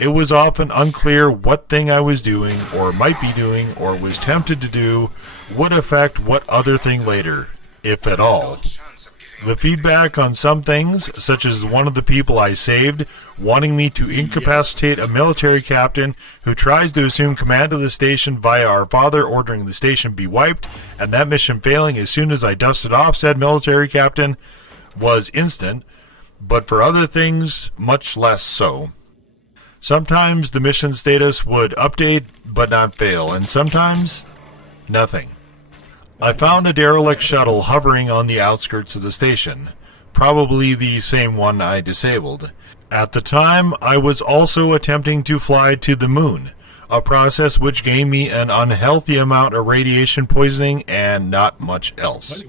it was often unclear what thing I was doing, or might be doing, or was tempted to do, would affect what other thing later, if at all. The feedback on some things, such as one of the people I saved wanting me to incapacitate a military captain who tries to assume command of the station via our father ordering the station be wiped, and that mission failing as soon as I dusted off said military captain, was instant, but for other things, much less so. Sometimes the mission status would update but not fail, and sometimes, nothing. I found a derelict shuttle hovering on the outskirts of the station, probably the same one I disabled. At the time, I was also attempting to fly to the moon, a process which gave me an unhealthy amount of radiation poisoning and not much else.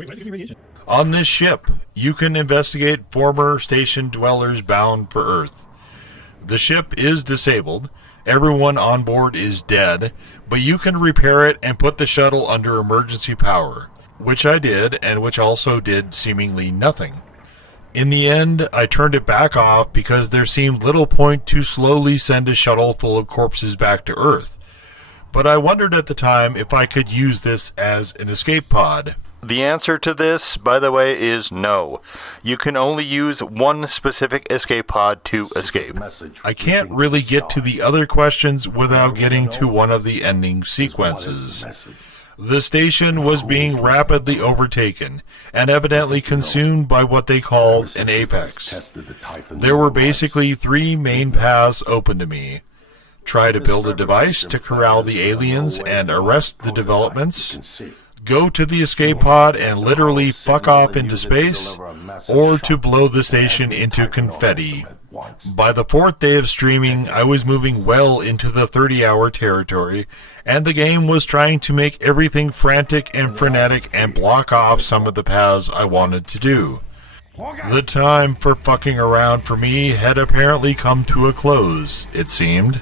On this ship, you can investigate former station dwellers bound for Earth. The ship is disabled. Everyone on board is dead, but you can repair it and put the shuttle under emergency power, which I did, and which also did seemingly nothing. In the end, I turned it back off because there seemed little point to slowly send a shuttle full of corpses back to Earth. But I wondered at the time if I could use this as an escape pod. The answer to this, by the way, is no. You can only use one specific escape pod to escape. I can't really get to the other questions without getting to one of the ending sequences. The station was being rapidly overtaken and evidently consumed by what they called an apex. There were basically three main paths open to me. Try to build a device to corral the aliens and arrest the developments, go to the escape pod and literally fuck off into space, or to blow the station into confetti, By the 4th day of streaming, I was moving well into the 30-hour territory, and the game was trying to make everything frantic and frenetic and block off some of the paths I wanted to do. The time for fucking around for me had apparently come to a close, it seemed.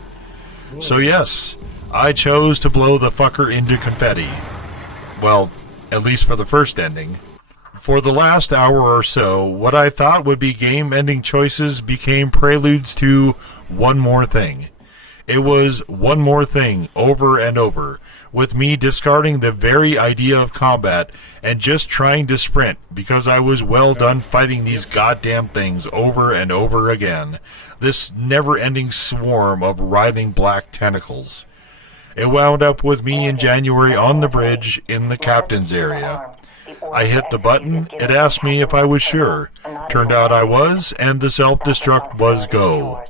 So yes, I chose to blow the fucker into confetti. Well, at least for the first ending. For the last hour or so, what I thought would be game-ending choices became preludes to one more thing. It was one more thing over and over, with me discarding the very idea of combat and just trying to sprint because I was well done fighting these goddamn things over and over again. This never-ending swarm of writhing black tentacles. It wound up with me in January on the bridge in the captain's area. I hit the button, it asked me if I was sure. Turned out I was, and the self-destruct was go.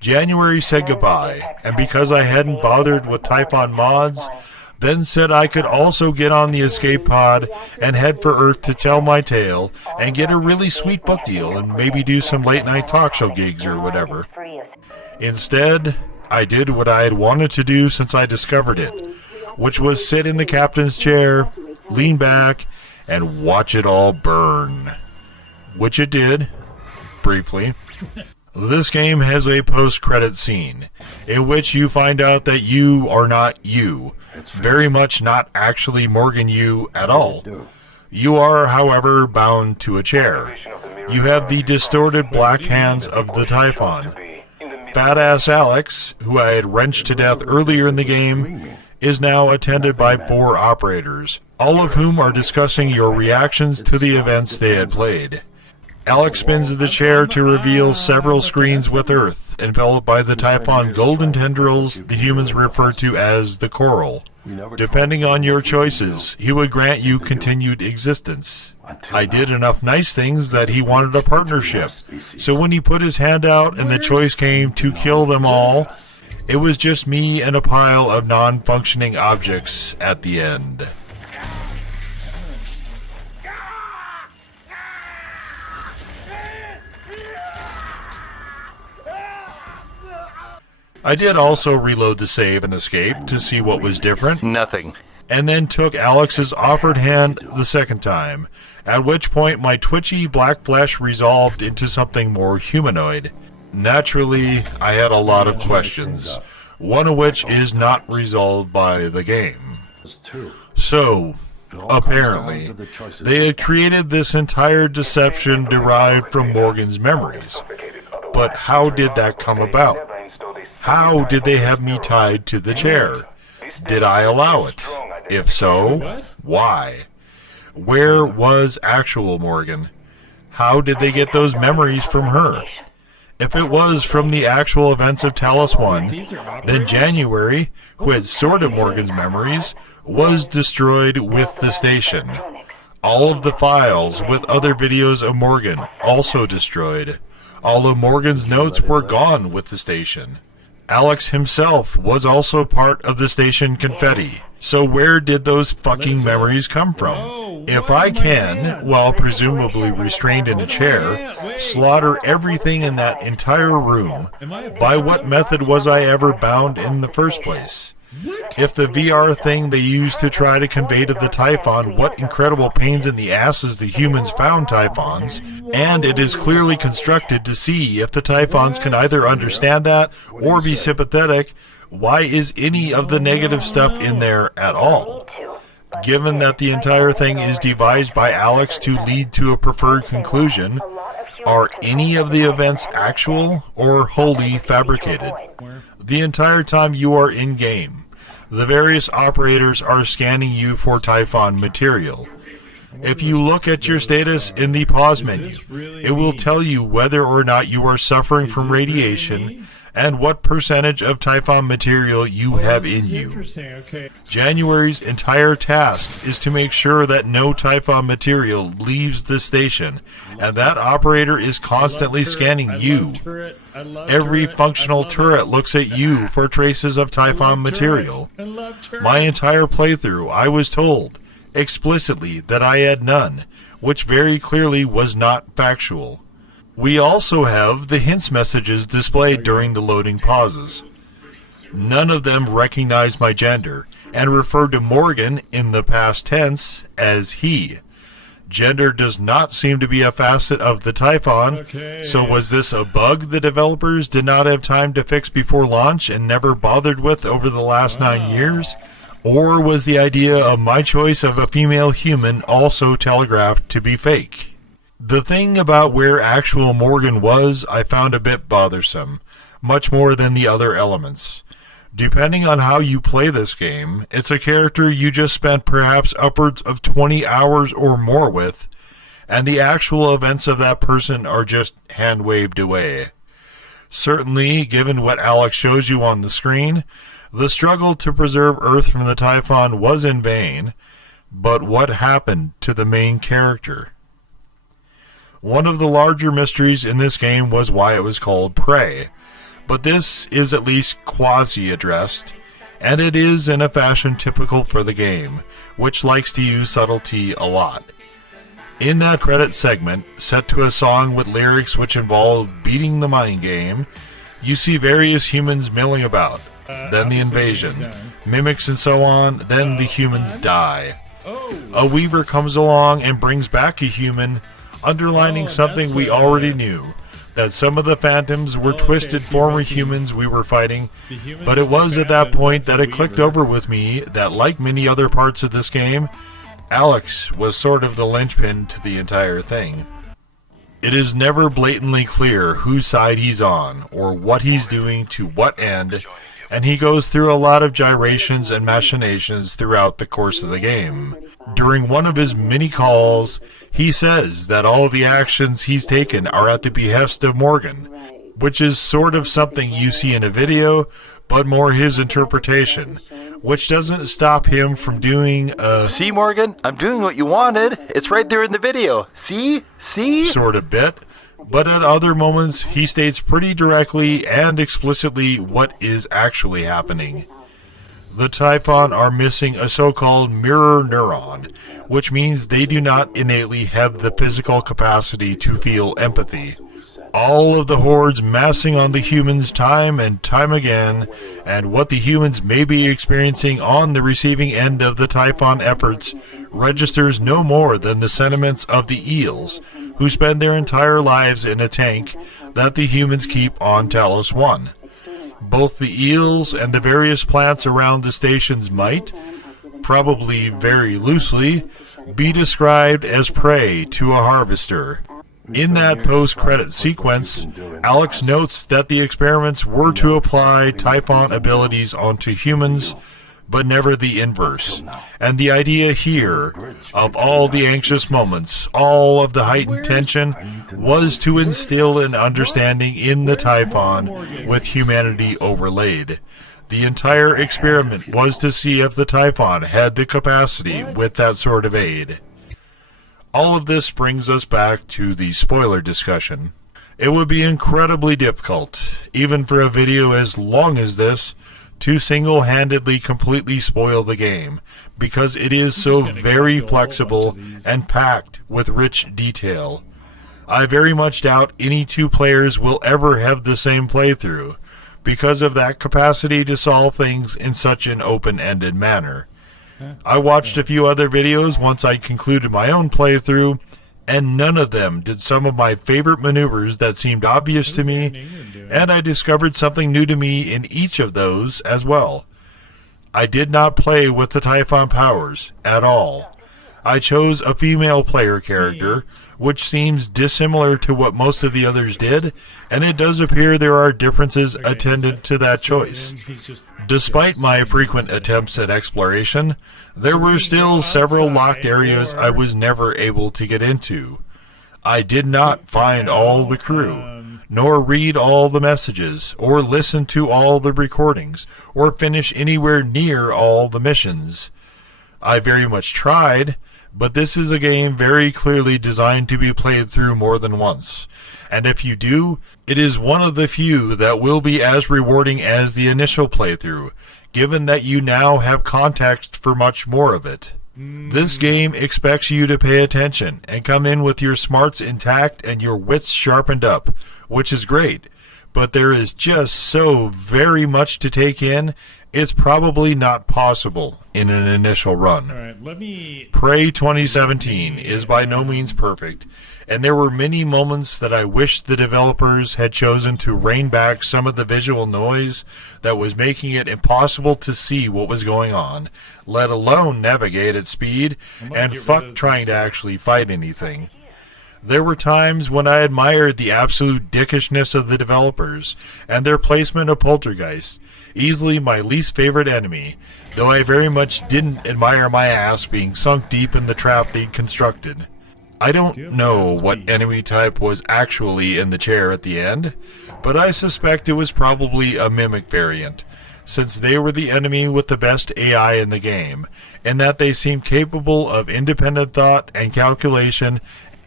January said goodbye, and because I hadn't bothered with Typhon mods, then said I could also get on the escape pod and head for Earth to tell my tale and get a really sweet book deal and maybe do some late-night talk show gigs or whatever. Instead, I did what I had wanted to do since I discovered it, which was sit in the captain's chair, lean back, and watch it all burn. Which it did, briefly. This game has a post-credit scene, in which you find out that you are not you, very much not actually Morgan you at all. You are, however, bound to a chair. You have the distorted black hands of the Typhon. Fat-ass Alex, who I had wrenched to death earlier in the game, is now attended by 4 operators, all of whom are discussing your reactions to the events they had played. Alex spins the chair to reveal several screens with Earth, enveloped by the Typhon golden tendrils the humans refer to as the coral. Depending on your choices, he would grant you continued existence. I did enough nice things that he wanted a partnership, so when he put his hand out and the choice came to kill them all, it was just me and a pile of non-functioning objects at the end. I did also reload the save and escape to see what was different. Nothing. And then took Alex's offered hand the second time, at which point my twitchy black flesh resolved into something more humanoid. Naturally, I had a lot of questions, one of which is not resolved by the game. So, apparently, they had created this entire deception derived from Morgan's memories. But how did that come about? How did they have me tied to the chair? Did I allow it? If so, why? Where was actual Morgan? How did they get those memories from her? If it was from the actual events of Talos 1, then January, who had sort of Morgan's memories, was destroyed with the station. All of the files with other videos of Morgan also destroyed. All of Morgan's notes were gone with the station. Alex himself was also part of the station confetti. So where did those fucking memories come from? If I can, while presumably restrained in a chair, slaughter everything in that entire room, by what method was I ever bound in the first place? If the VR thing they used to try to convey to the Typhon what incredible pains in the asses the humans found Typhons, and it is clearly constructed to see if the Typhons can either understand that or be sympathetic, why is any of the negative stuff in there at all? Given that the entire thing is devised by Alex to lead to a preferred conclusion, are any of the events actual or wholly fabricated? The entire time you are in-game, the various operators are scanning you for Typhon material. If you look at your status in the pause menu, it will tell you whether or not you are suffering from radiation and what percentage of Typhon material you have in you. January's entire task is to make sure that no Typhon material leaves the station, and that operator is constantly scanning you. Every functional turret looks at you for traces of Typhon material. My entire playthrough, I was told explicitly that I had none, which very clearly was not factual. We also have the hints messages displayed during the loading pauses. None of them recognize my gender and refer to Morgan in the past tense as he. Gender does not seem to be a facet of the Typhon, Okay. so was this a bug the developers did not have time to fix before launch and never bothered with over the last 9 years? Or was the idea of my choice of a female human also telegraphed to be fake? The thing about where actual Morgan was I found a bit bothersome, much more than the other elements. Depending on how you play this game, it's a character you just spent perhaps upwards of 20 hours or more with, and the actual events of that person are just hand-waved away. Certainly, given what Alex shows you on the screen, the struggle to preserve Earth from the Typhon was in vain, but what happened to the main character? One of the larger mysteries in this game was why it was called Prey, but this is at least quasi-addressed, and it is in a fashion typical for the game, which likes to use subtlety a lot. In that credit segment, set to a song with lyrics which involve beating the mind game, you see various humans milling about, then the invasion, mimics and so on, then the humans die. A weaver comes along and brings back a human, underlining something we already knew, that some of the phantoms were twisted former humans we were fighting, but it was at that point that it clicked over with me that, like many other parts of this game, Alex was sort of the linchpin to the entire thing. It is never blatantly clear whose side he's on, or what he's doing to what end, and he goes through a lot of gyrations and machinations throughout the course of the game. During one of his many calls, he says that all the actions he's taken are at the behest of Morgan, which is sort of something you see in a video, but more his interpretation, which doesn't stop him from doing a See, Morgan? I'm doing what you wanted. It's right there in the video. See? See? sort of bit, but at other moments he states pretty directly and explicitly what is actually happening. The Typhon are missing a so-called mirror neuron, which means they do not innately have the physical capacity to feel empathy. All of the hordes massing on the humans time and time again, and what the humans may be experiencing on the receiving end of the Typhon efforts registers no more than the sentiments of the eels, who spend their entire lives in a tank that the humans keep on Talos 1. Both the eels and the various plants around the stations might, probably very loosely, be described as prey to a harvester. In that post-credit sequence, Alex notes that the experiments were to apply Typhon abilities onto humans, but never the inverse. And the idea here, of all the anxious moments, all of the heightened tension, was to instill an understanding in the Typhon with humanity overlaid. The entire experiment was to see if the Typhon had the capacity with that sort of aid. All of this brings us back to the spoiler discussion. It would be incredibly difficult, even for a video as long as this, to single-handedly completely spoil the game, because it is so very flexible and packed with rich detail. I very much doubt any two players will ever have the same playthrough, because of that capacity to solve things in such an open-ended manner. I watched a few other videos once I concluded my own playthrough, and none of them did some of my favorite maneuvers that seemed obvious to me, and I discovered something new to me in each of those as well. I did not play with the Typhon powers at all. I chose a female player character, which seems dissimilar to what most of the others did, and it does appear there are differences attendant to that choice. Despite my frequent attempts at exploration, there were still several locked areas I was never able to get into. I did not find all the crew, nor read all the messages, or listen to all the recordings, or finish anywhere near all the missions. I very much tried, but this is a game very clearly designed to be played through more than once. And if you do, it is one of the few that will be as rewarding as the initial playthrough, given that you now have context for much more of it. This game expects you to pay attention and come in with your smarts intact and your wits sharpened up, which is great. But there is just so very much to take in, it's probably not possible in an initial run. All right, let me... Prey 2017 is by no means perfect, and there were many moments that I wish the developers had chosen to rein back some of the visual noise that was making it impossible to see what was going on, let alone navigate at speed, and fuck trying to actually fight anything. There were times when I admired the absolute dickishness of the developers and their placement of Poltergeist, easily my least favorite enemy, though I very much didn't admire my ass being sunk deep in the trap they'd constructed. I don't know what enemy type was actually in the chair at the end, but I suspect it was probably a mimic variant, since they were the enemy with the best AI in the game, and that they seemed capable of independent thought and calculation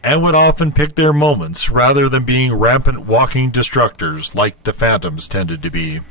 and would often pick their moments rather than being rampant walking destructors like the Phantoms tended to be.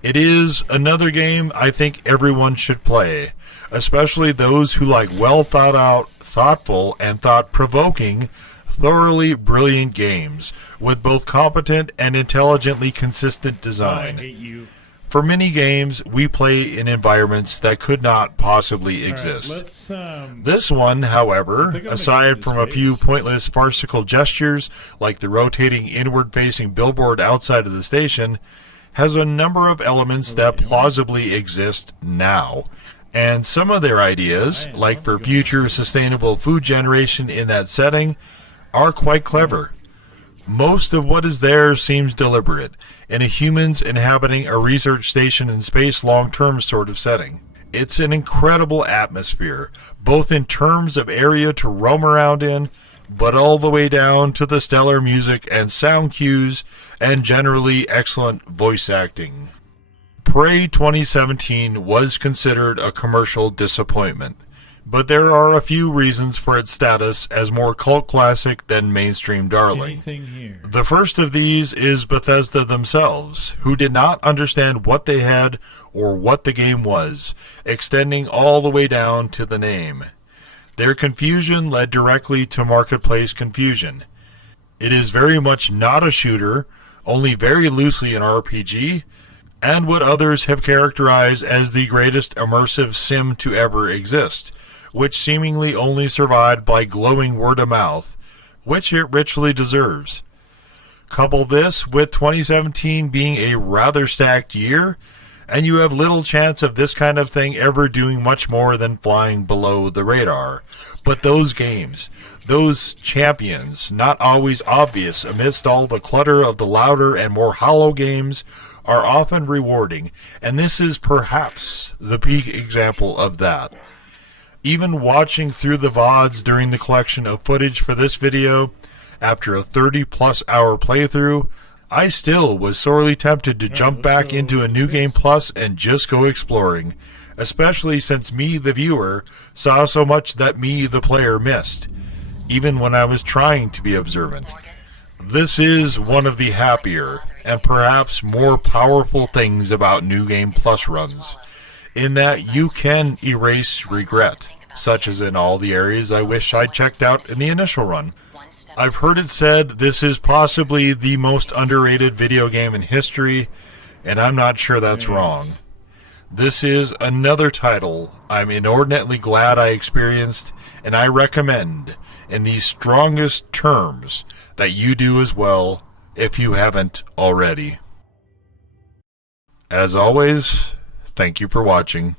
It is another game I think everyone should play, especially those who like well thought out, thoughtful, and thought-provoking, thoroughly brilliant games with both competent and intelligently consistent design. I hate you. For many games, we play in environments that could not possibly exist. All right, let's, This one, however, think I'm aside gonna from go a to few space. pointless farcical gestures like the rotating inward-facing billboard outside of the station, has a number of elements that plausibly exist now. And some of their ideas, like for future sustainable food generation in that setting, are quite clever. Most of what is there seems deliberate, in a humans inhabiting a research station in space long-term sort of setting. It's an incredible atmosphere, both in terms of area to roam around in, but all the way down to the stellar music and sound cues, and generally excellent voice acting. Prey 2017 was considered a commercial disappointment, but there are a few reasons for its status as more cult classic than mainstream darling. anything here? The first of these is Bethesda themselves, who did not understand what they had or what the game was, extending all the way down to the name. Their confusion led directly to marketplace confusion. It is very much not a shooter, only very loosely an RPG, and what others have characterized as the greatest immersive sim to ever exist, which seemingly only survived by glowing word of mouth, which it richly deserves. Couple this with 2017 being a rather stacked year, and you have little chance of this kind of thing ever doing much more than flying below the radar. But those games, those champions, not always obvious amidst all the clutter of the louder and more hollow games, are often rewarding, and this is perhaps the peak example of that. Even watching through the VODs during the collection of footage for this video, after a 30-plus hour playthrough, I still was sorely tempted to jump back into a New Game Plus and just go exploring, especially since me, the viewer, saw so much that me, the player, missed, even when I was trying to be observant. This is one of the happier and perhaps more powerful things about New Game Plus runs, in that you can erase regret, such as in all the areas I wish I'd checked out in the initial run. I've heard it said this is possibly the most underrated video game in history, and I'm not sure that's wrong. This is another title I'm inordinately glad I experienced, and I recommend, in the strongest terms, that you do as well if you haven't already. As always, thank you for watching.